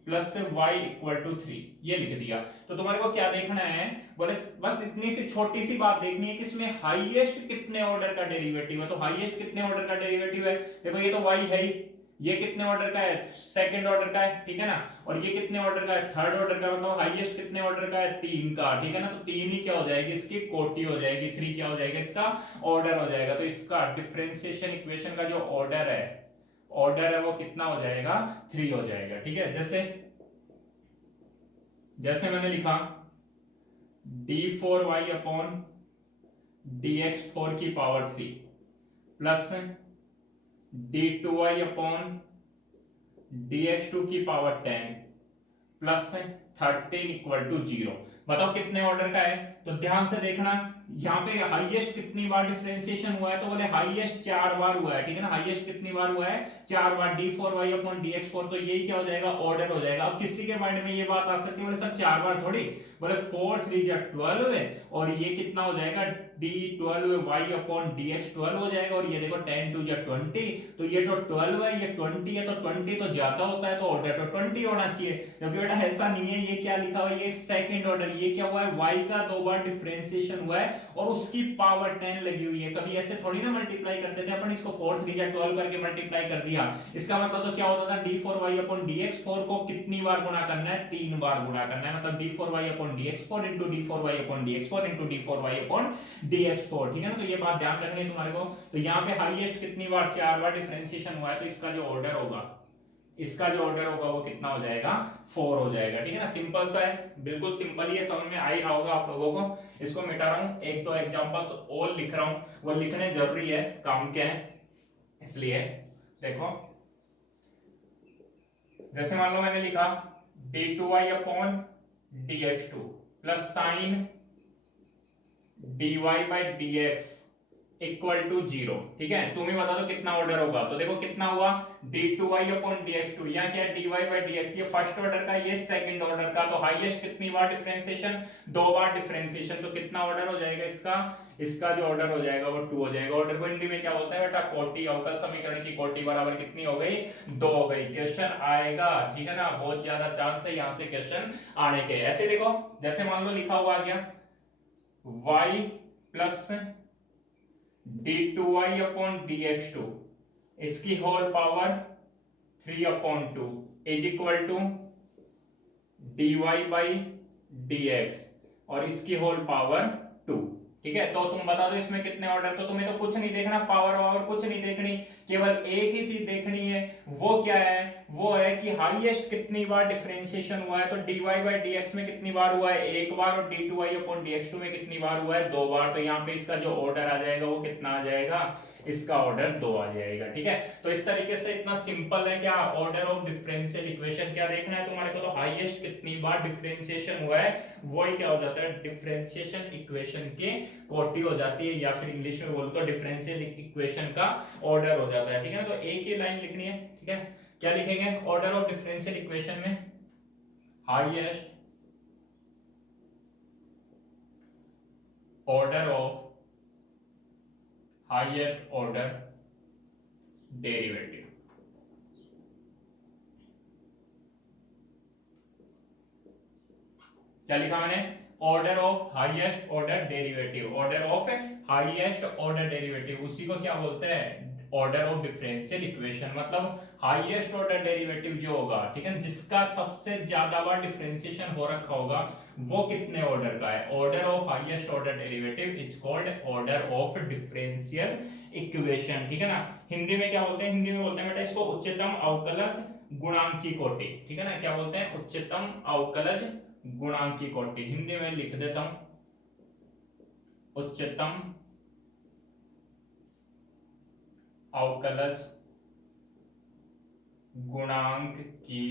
plus y equal to 3, ये लिख दिया। तो तुम्हारे को क्या देखना है, बोले बस इतनी सी छोटी सी बात देखनी है कि इसमें हाईएस्ट कितने ऑर्डर का डेरिवेटिव है। तो हाईएस्ट कितने ऑर्डर का डेरिवेटिव है, देखो ये तो y है ही, ये कितने ऑर्डर का है, सेकंड ऑर्डर का है, ठीक है ना। और ये कितने ऑर्डर का है, थर्ड ऑर्डर का, मतलब हाईएस्ट कितने ऑर्डर का है, 3 का, ठीक है ना। तो 3 ही क्या हो जाएगी, इसकी कोटि हो जाएगी, 3 क्या हो जाएगा, इसका ऑर्डर हो जाएगा। तो इसका डिफरेंशिएशन इक्वेशन का जो ऑर्डर है वो कितना हो जाएगा, 3 हो जाएगा, ठीक है। जैसे जैसे मैंने लिखा d4y अपॉन dx4 की power 3 plus d2y upon dx2 की पावर 10 प्लस 13 इक्वल टू 0। बताओ कितने ऑर्डर का है। तो ध्यान से देखना, यहाँ पे हाईएस्ट कितनी बार डिफरेंशिएशन हुआ है, तो बोले हाईएस्ट 4 बार हुआ है, ठीक है ना। हाईएस्ट कितनी बार हुआ है, 4 बार, d4y अपॉन dx4। तो ये क्या हो जाएगा, ऑर्डर हो जाएगा। अब किसी के माइंड में ये बात आ सकती है, बोले सर 4 बार थोड़ी, बोले 4 3 जा 12 है, और ये कितना हो जाएगा, d12y अपॉन dx12 हो जाएगा। और ये देखो 10 2 जा 20, तो ये तो 12 है, ये 20 है, तो 20 तो ज्यादा होता है, तो ऑर्डर तो 20 होना चाहिए। क्योंकि बेटा ऐसा नहीं है, ये क्या लिखा हुआ है, ये सेकंड ऑर्डर, ये क्या हुआ है, y का 2 बार डिफरेंशिएशन हुआ है और उसकी पावर 10 लगी हुई है। कभी ऐसे थोड़ी ना मल्टीप्लाई करते थे अपन, इसको 4 3 जा 12 करके मल्टीप्लाई कर दिया। इसका मतलब तो क्या होता था, d4y अपॉन dx4 को कितनी बार गुणा करना है, 3 बार गुणा करना है। मतलब d4y upon dx4 into d4y upon dx4 into d4y upon dx4, ठीक है ना। तो ये बात ध्यान रखनी है तुम्हारे को। तो यहाँ पे हाईएस्ट कितनी बार, 4 बार डिफरेंशिएशन हुआ है, तो इसका जो ऑर्डर होगा, वो कितना हो जाएगा, 4 हो जाएगा, ठीक है ना। सिंपल सा है, बिल्कुल सिंपल ही है, समझ में आ ही रहा होगा आप लोगों को। इसको मिटा रहा हूं, एक दो एग्जांपल्स और लिख रहा हूं, वो लिखने जरूरी है, काम के हैं इसलिए। देखो जैसे मान लो मैंने लिखा d2y upon dx2 plus sine dy by dx equal to 0, ठीक है। तुम ही बता दो कितना ऑर्डर होगा। तो देखो कितना हुआ, d2y अपॉन dx2, यहाँ क्या है, dy बाई dx, ये फर्स्ट ऑर्डर का, ये सेकंड ऑर्डर का। तो हाईएस्ट कितनी बार डिफरेंशिएशन, 2 बार डिफरेंशिएशन। तो कितना ऑर्डर हो जाएगा इसका, इसका जो ऑर्डर हो जाएगा वो 2 हो जाएगा। ऑर्डर को हिंदी में क्या बोलते हैं बेटा, कोटि। अवकल समीकरण की कोटि बराबर कितनी हो गई, 2 हो गई। क्वेश्चन आएगा, ठीक है ना, बहुत ज्यादा चांस है यहाँ से क्वेश्चन आने के। ऐसे देखो, जैसे मान लो लिखा हुआ आ गया y plus d2y upon dx2 इसकी whole power 3 upon 2 is equal to dy by dx और इसकी होल पावर 2, ठीक है। तो तुम बता दो इसमें कितने ऑर्डर। तो तुम्हें तो कुछ नहीं देखना, पावर वावर कुछ नहीं देखनी, केवल एक ही चीज देखनी है, वो क्या है, वो है कि हाईएस्ट कितनी बार डिफरेंशिएशन हुआ है। तो dy बाई dx में कितनी बार हुआ है, 1 बार, और d2y अपॉन dx2 में कितनी बार हुआ है, 2 बार। तो यहाँ पे इसका जो ऑर्डर आ जाएगा वो कितना आ जाएगा, इसका ऑर्डर 2 आ जाएगा, ठीक है। तो इस तरीके से इतना सिंपल है, क्या ऑर्डर ऑफ डिफरेंशियल इक्वेशन क्या देखना है तुम्हारे को। तो हाईएस्ट कितनी बार डिफरेंशिएशन हुआ है, वही क्या हो जाता है, डिफरेंशिएशन इक्वेशन के कोटि हो जाती है, या फिर इंग्लिश में बोलो तो डिफरेंशियल इक्वेशन का ऑर्डर हो जाता है, ठीक है। तो एक ही लाइन लिखनी है, ठीक है। क्या लिखेंगे, ऑर्डर ऑफ डिफरेंशियल इक्वेशन में highest order of highest order derivative, क्या लिखा मैंने, order of highest order derivative, order of highest order derivative, उसी को क्या बोलते हैं, ऑर्डर ऑफ डिफरेंशियल इक्वेशन। मतलब हाईएस्ट ऑर्डर डेरिवेटिव जो होगा, ठीक है, जिसका सबसे ज्यादा बार डिफरेंशिएशन हो रखा होगा, वो कितने ऑर्डर का है। Order of highest order derivative is called order of differential equation, ठीक है ना। हिंदी में क्या बोलते हैं, हिंदी में बोलते हैं बेटा इसको उच्चतम अवकलज गुणांक की कोटि, ठीक है ना। क्या बोलते हैं, उच्चतम अवकलज गुणांक की कोटि। हिंदी में लिख देता हूं, उच्चतम अवकलज गुणांक की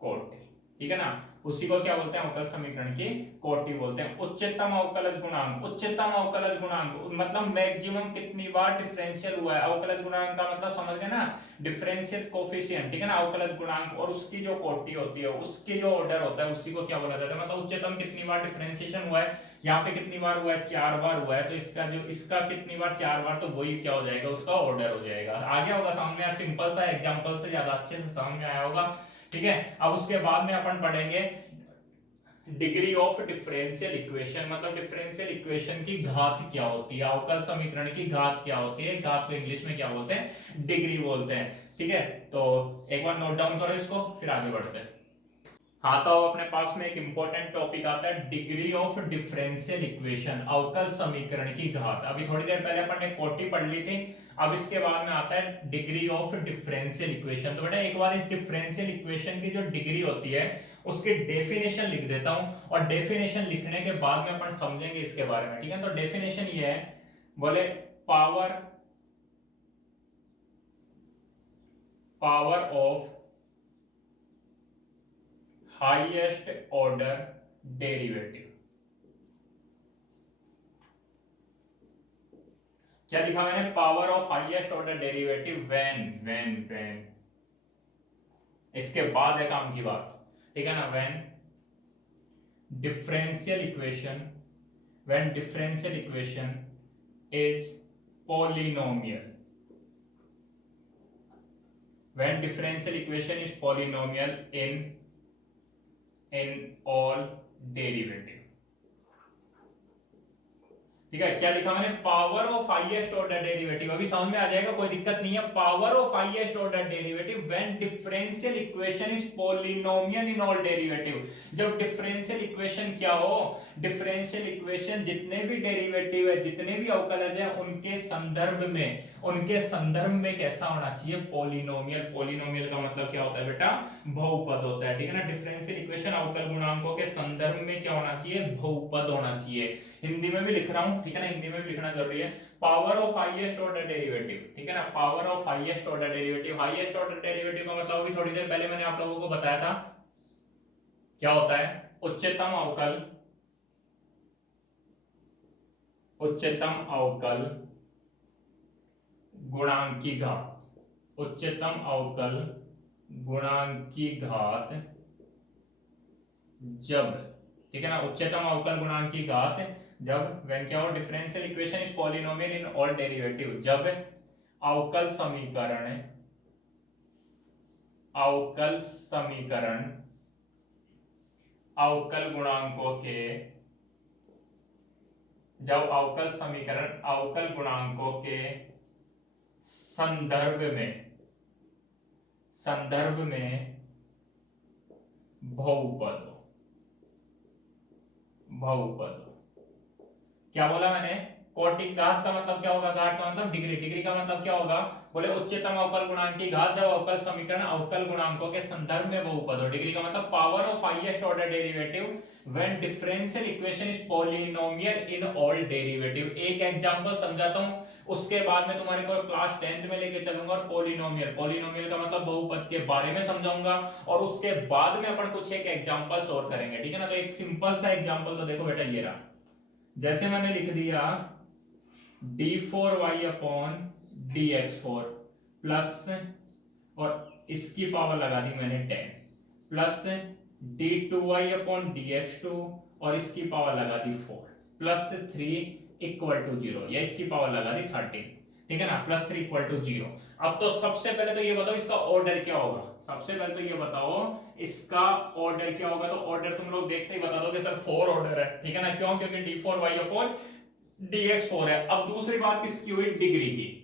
कोटि, ठीक है ना, उसी को क्या बोलते हैं, अवकल समीकरण की कोटि बोलते हैं। उच्चतम अवकलज गुणांक, उच्चतम अवकलज गुणांक मतलब मैक्सिमम कितनी बार डिफरेंशियल हुआ है। अवकलज गुणांक का मतलब समझ गए ना, डिफरेंशियल कोफिशिएंट, ठीक है ना, अवकलज गुणांक और उसकी जो कोटि होती है, उसके जो ऑर्डर होता है, उसी को क्या बोला जाता है, मतलब उच्चतम कितनी बार डिफरेंशिएशन हुआ है। यहाँ पे कितनी बार हुआ है, 4 बार हुआ है, तो इसका जो इसका कितनी बार, 4 बार, तो वही क्या हो जाएगा, उसका ऑर्डर हो जाएगा। आ गया होगा समझ में यार, सिंपल सा एग्जांपल से ज्यादा अच्छे से समझ में आया होगा। ठीक है, अब उसके बाद में अपन पढ़ेंगे डिग्री ऑफ डिफरेंशियल इक्वेशन, मतलब डिफरेंशियल इक्वेशन की घात क्या होती है, अवकल समीकरण की घात क्या होती है। घात को इंग्लिश में क्या बोलते हैं, डिग्री बोलते हैं। ठीक है, तो एक बार नोट डाउन करो इसको, फिर आगे बढ़ते हैं। हाँ, तो अपने पास में एक इंपॉर्टेंट टॉपिक आता है डिग्री ऑफ डिफरेंशियल इक्वेशन, अवकल समीकरण की घात। अभी थोड़ी देर पहले अपन ने कोटि पढ़ ली थी, अब इसके बाद में आता है डिग्री ऑफ डिफरेंशियल इक्वेशन। तो बेटा एक बार इस डिफरेंशियल इक्वेशन की जो डिग्री होती है उसकी डेफिनेशन लिख देता हूं, और डेफिनेशन लिखने के बाद में अपन समझेंगे इसके बारे में। ठीक है, तो डेफिनेशन ये है, बोले power of highest order derivative. क्या लिखा मैंने, power of highest order derivative when इसके बाद है काम की बात, ठीक है ना, when differential equation is polynomial, when differential equation is polynomial in all derivative। ठीक है, क्या लिखा मैंने, power of highest order derivative, अभी समझ में आ जाएगा, कोई दिक्कत नहीं है। Power of highest order derivative when differential equation is polynomial in all derivative. जब डिफरेंशियल इक्वेशन क्या हो, डिफरेंशियल इक्वेशन जितने भी डेरिवेटिव है, जितने भी अवकलज है, उनके संदर्भ में कैसा होना चाहिए, पॉलिनोमियल। पॉलिनोमियल का मतलब क्या होता है बेटा, बहुपद होता है। ठीक है ना, डिफरेंशियल इक्वेशन अवकल गुणांकों के संदर्भ में क्या होना चाहिए, बहुपद होना चाहिए। हिंदी में भी लिख रहा हूं, ठीक है ना, हिंदी में भी लिखना जरूरी है। Power of highest order derivative, ठीक है ना, power of highest order derivative. Highest order derivative का मतलब अभी थोड़ी देर पहले मैंने आप लोगों को बताया था, क्या होता है, उच्चतम अवकल गुणांक की घात, उच्चतम अवकल गुणांक की घात जब, ठीक है ना, उच्चतम अवकल गुणांक की घात जब व्हेन क्या हो, differential equation is polynomial in all derivative, जब अवकल समीकरण अवकल गुणांकों के संदर्भ में बहुपद। क्या बोला मैंने, कोटि। घात का मतलब क्या होगा, घात का मतलब डिग्री। डिग्री का मतलब क्या होगा, बोले उच्चतम अवकल गुणांक की घात जब अवकल समीकरण अवकल गुणांकों के संदर्भ में बहुपद हो। डिग्री का मतलब power of highest order derivative when differential equation is polynomial in all derivative. एक एग्जांपल समझाता हूं, उसके बाद में तुम्हारे को क्लास 10th में लेके चलूंगा, और पॉलिनोमियल का मतलब बहुपद के बारे में समझाऊंगा, और उसके बाद में अपन कुछ एक एग्जांपल्स और करेंगे। ठीक है ना, तो एक सिंपल सा एग्जांपल तो देखो बेटा, ये रहा, जैसे मैंने लिख दिया d4y अपॉन dx4 प्लस, और इसकी पावर लगा दी मैंने 10, प्लस d2y अपॉन dx2 और इसकी पावर लगा दी 4 प्लस 3 इक्वल टू 0, या इसकी पावर लगा दी 13। ठीक है ना, प्लस 3 इक्वल टू 0। अब तो सबसे पहले तो ये बताओ इसका ऑर्डर क्या होगा, सबसे पहले तो ये बताओ इसका ऑर्डर क्या होगा। तो ऑर्डर तुम लोग देखते ही बता दोगे सर 4 ऑर्डर है। ठीक है ना, क्यों, क्योंकि d4y अपॉन dx4 है। अब दूसरी बात किसकी हुई, डिग्री की।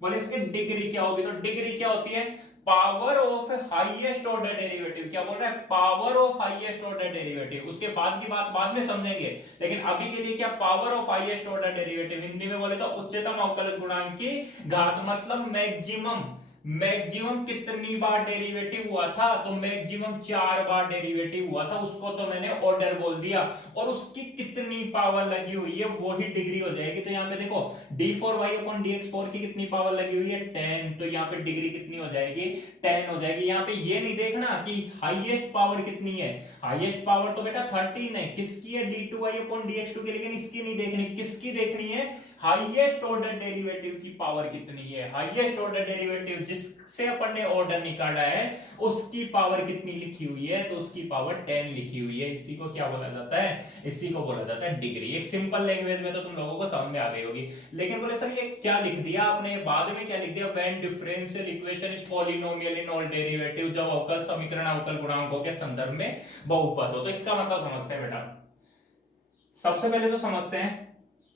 बोले इसकी डिग्री क्या होगी, तो डिग्री क्या होती है, power of highest order derivative. क्या बोल रहा है, power of highest order derivative. उसके बाद की बात बाद में समझेंगे, लेकिन अभी के लिए क्या, power of highest order derivative. Hindi में बोले तो उच्चतम अवकलज गुणांक की घात, मतलब मैक्सिमम मैक्सिमम कितनी बार डेरिवेटिव हुआ था, तो मैक्सिमम 4 बार डेरिवेटिव हुआ था, उसको तो मैंने ऑर्डर बोल दिया, और उसकी कितनी पावर लगी हुई है वो ही डिग्री हो जाएगी। तो यहाँ पे देखो d4y अपॉन dx4 की कितनी पावर लगी हुई है 10, तो यहाँ पे डिग्री कितनी हो जाएगी 10 हो जाएगी। यहाँ पे ये नहीं देखना कि हाईएस्ट पावर कितनी है, हाईएस्ट पावर तो बेटा 13 है, किसकी है d2y अपॉन dx2 की, लेकिन इसकी नहीं देखनी, किसकी देखनी है हाईएस्ट ऑर्डर डेरिवेटिव की पावर कितनी है, हाईएस्ट ऑर्डर डेरिवेटिव जिससे अपन ने ऑर्डर निकाला है उसकी पावर कितनी लिखी हुई है, तो उसकी पावर 10 लिखी हुई है। इसी को क्या बोला जाता है, इसी को बोला जाता है डिग्री। एक सिंपल लैंग्वेज में तो तुम लोगों को समझ में आ गई होगी। लेकिन बोले सर ये क्या लिख दिया आपने, बाद में क्या लिख दिया, when differential equation is polynomial in all derivative, जब अवकल समीकरण अवकल गुणांकों के संदर्भ में बहुपद हो। तो इसका मतलब समझते हैं बेटा, सबसे पहले तो समझते हैं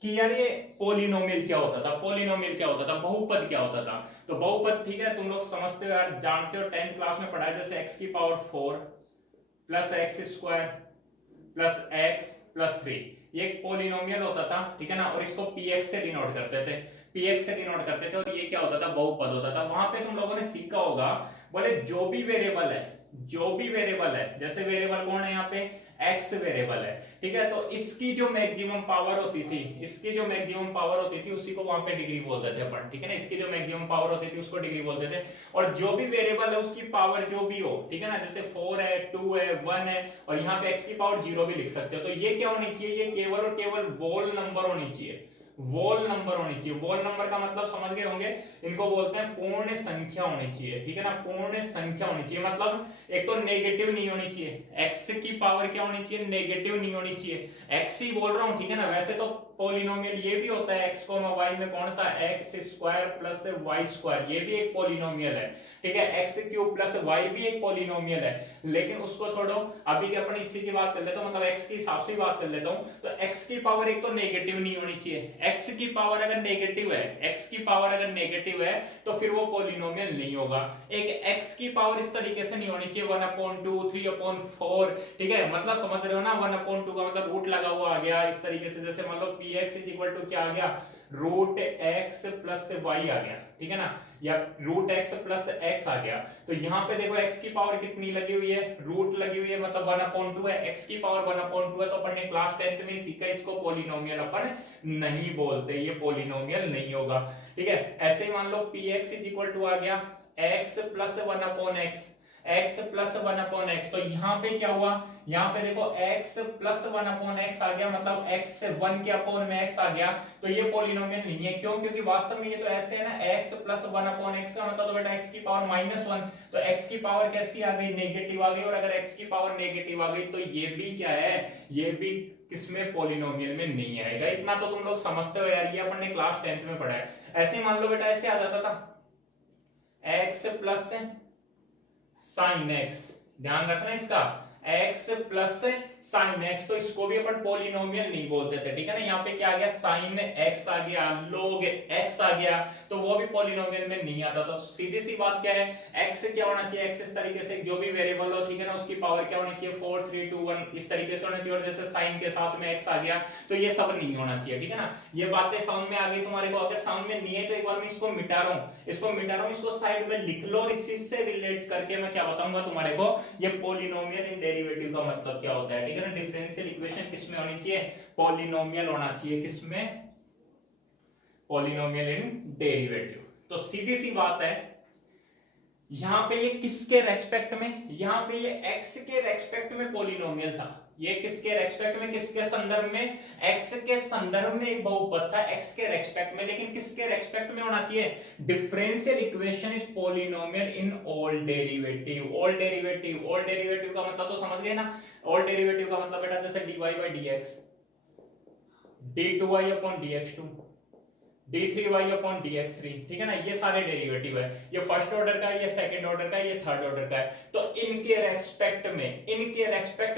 कि यार ये पॉलिनोमियल क्या होता था, पॉलिनोमियल क्या होता था, बहुपद क्या होता था। तो बहुपद ठीक है, तुम लोग समझते हो यार, जानते हो 10th क्लास में पढ़ा है, जैसे x की power 4 plus x square plus x plus 3, ये एक पॉलिनोमियल होता था, ठीक है ना, और इसको px से डिनोट करते थे, px से डिनोट करते थे, और ये क्या होता था, बहुपद होता था। वहां पे तुम लोगों ने सीखा होगा, बोले जो भी वेरिएबल है, जो भी वेरिएबल है, जैसे वेरिएबल कौन है यहाँ पे x वेरिएबल है, ठीक है, तो इसकी जो मैक्सिमम पावर होती थी, इसकी जो मैक्सिमम पावर होती थी उसी को वहां पे डिग्री बोलते थे अपन, ठीक है ना, इसकी जो मैक्सिमम पावर होती थी उसको डिग्री बोलते थे। और जो भी वेरिएबल है उसकी पावर जो भी हो, ठीक है ना, जैसे 4 है 2 है 1 है, और यहाँ पे x की पावर 0 भी लिख सकते हो, तो ये क्या होनी चाहिए, ये केवल और केवल वोल नंबर होनी चाहिए, वोल नंबर होनी चाहिए। वोल नंबर का मतलब समझ गए होंगे, इनको बोलते हैं पूर्ण संख्या होनी चाहिए, ठीक है ना, पूर्ण संख्या होनी चाहिए, मतलब एक तो नेगेटिव नहीं होनी चाहिए, x की पावर क्या होनी चाहिए, नेगेटिव नहीं होनी चाहिए, x ही बोल रहा हूं, ठीक है ना। वैसे तो पॉलिनोमियल ये भी होता है x, y में कौन सा x square plus y square, ये भी एक पॉलिनोमियल है, ठीक है, x क्यूब प्लस y भी एक पॉलिनोमियल है, लेकिन उसको छोड़ो, अभी के अपन इसी की बात कर लेता हूं, मतलब x के हिसाब से बात कर लेता हूं। तो x की पावर एक तो नेगेटिव नहीं होनी चाहिए, x की पावर अगर नेगेटिव है, x की पावर अगर नेगेटिव है तो फिर वो पॉलिनोमियल नहीं होगा। एक x की पावर इस तरीके से नहीं होनी चाहिए 1/2 3/4, ठीक है, मतलब समझ रहे हो ना, 1/2 का मतलब रूट लगा हुआ आ गया इस तरीके से, जैसे मान लो px क्या आ गया, रूट x प्लस y आ गया, ठीक है ना, या रूट x प्लस x आ गया। तो यहाँ पे देखो x की पावर कितनी लगी हुई है, रूट लगी हुई है, मतलब 1/2 है, x की पावर 1/2 है, तो अपन ने क्लास 10th में सीखा, इसको पॉलिनोमियल अपन नहीं बोलते, ये पॉलिनोमियल नहीं होगा, ठीक है। ऐसे ही मान लो px आ गया x plus 1/x, x plus 1/x, तो यहाँ पे क्या हुआ, यहाँ पे देखो x प्लस 1/x आ गया, मतलब x 1 के अपॉन में x आ गया, तो ये पॉलिनोमियल नहीं है। क्यों, क्योंकि वास्तव में ये तो ऐसे है ना, x प्लस 1/x का मतलब तो बेटा x की पावर -1, तो x की पावर कैसी आ गई, नेगेटिव आ गई, और अगर x की पावर नेगेटिव आ गई तो ये भी क्या है, ये भी किसमें पॉलिनोमियल में नहीं आएगा। इतना तो तुम लोग समझते हो यार, ये अपन ने क्लास 10th में पढ़ा है। ऐसे मान लो बेटा ऐसे आ जाता था x प्लस साइन x, ध्यान रखना इसका, x प्लस साइन x, तो इसको भी अपन पॉलिनोमियल नहीं बोलते थे, ठीक है ना। यहाँ पे क्या आ गया, साइन x आ गया, log x आ गया, तो वो भी पॉलिनोमियल में नहीं आता। तो सीधी सी बात क्या है, x क्या होना चाहिए, x इस तरीके से जो भी वेरिएबल हो, ठीक है ना, उसकी पावर क्या होनी चाहिए 4 3 2 1 इस तरीके से होना चाहिए, और जैसे साइन के साथ में x आ गया तो ये सब नहीं होना चाहिए, ठीक है ना। ये बातें समझ में आ गई तुम्हारे को, अगर समझ में नहीं है तो एक बार मैं इसको मिटा रहा हूँ, इसको साइड में लिख लो, और इसी से रिलेट करके मैं क्या बताऊंगा तुम्हारे को, ये पॉलिनोमियल इन डेरिवेटिव का मतलब क्या होता है, ठीक है ना। डिफरेंशियल इक्वेशन किसमें होनी चाहिए, पॉलिनोमियल होना चाहिए, किसमें, पॉलिनोमियल इन डेरिवेटिव। तो सीधी सी बात है, यहां पे ये किसके रेस्पेक्ट में, यहां पे ये x के रेस्पेक्ट में पॉलिनोमियल था, ये किसके रेस्पेक्ट में, किसके संदर्भ में, x के संदर्भ में एक बहुपद था x के रेस्पेक्ट में, लेकिन किसके रेस्पेक्ट में होना चाहिए, differential equation is polynomial in all derivative. All derivative, all derivative का मतलब तो समझ गए ना, ऑल डेरिवेटिव का मतलब बेटा जैसे dy by dx, d2y upon dx2, d3y upon dx3, ठीक है ना, ये सारे डेरिवेटिव है, ये फर्स्ट ऑर्डर का है, ये सेकंड ऑर्डर का है, ये थर्ड ऑर्डर का है। तो इनके रेस्पेक्ट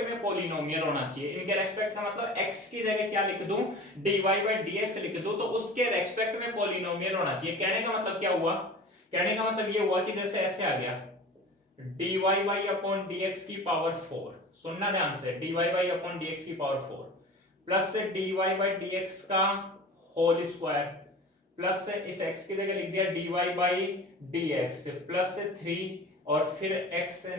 में पॉलिनोमियल होना चाहिए। इनके रेस्पेक्ट का मतलब x की जगह क्या लिख दूं, dy by dx लिख दूं, तो उसके रेस्पेक्ट में पॉलिनोमियल होना चाहिए। कहने का मतलब क्या हुआ, कहने का मतलब ये हुआ कि जैसे ऐसे आ गया dy by upon dx की पावर 4, सुनना ध्यान से, dy by upon dx की power 4 plus dy by dx का होल स्क्वायर प्लस इस x की जगह लिख दिया dy बाई dx प्लस 3 और फिर x है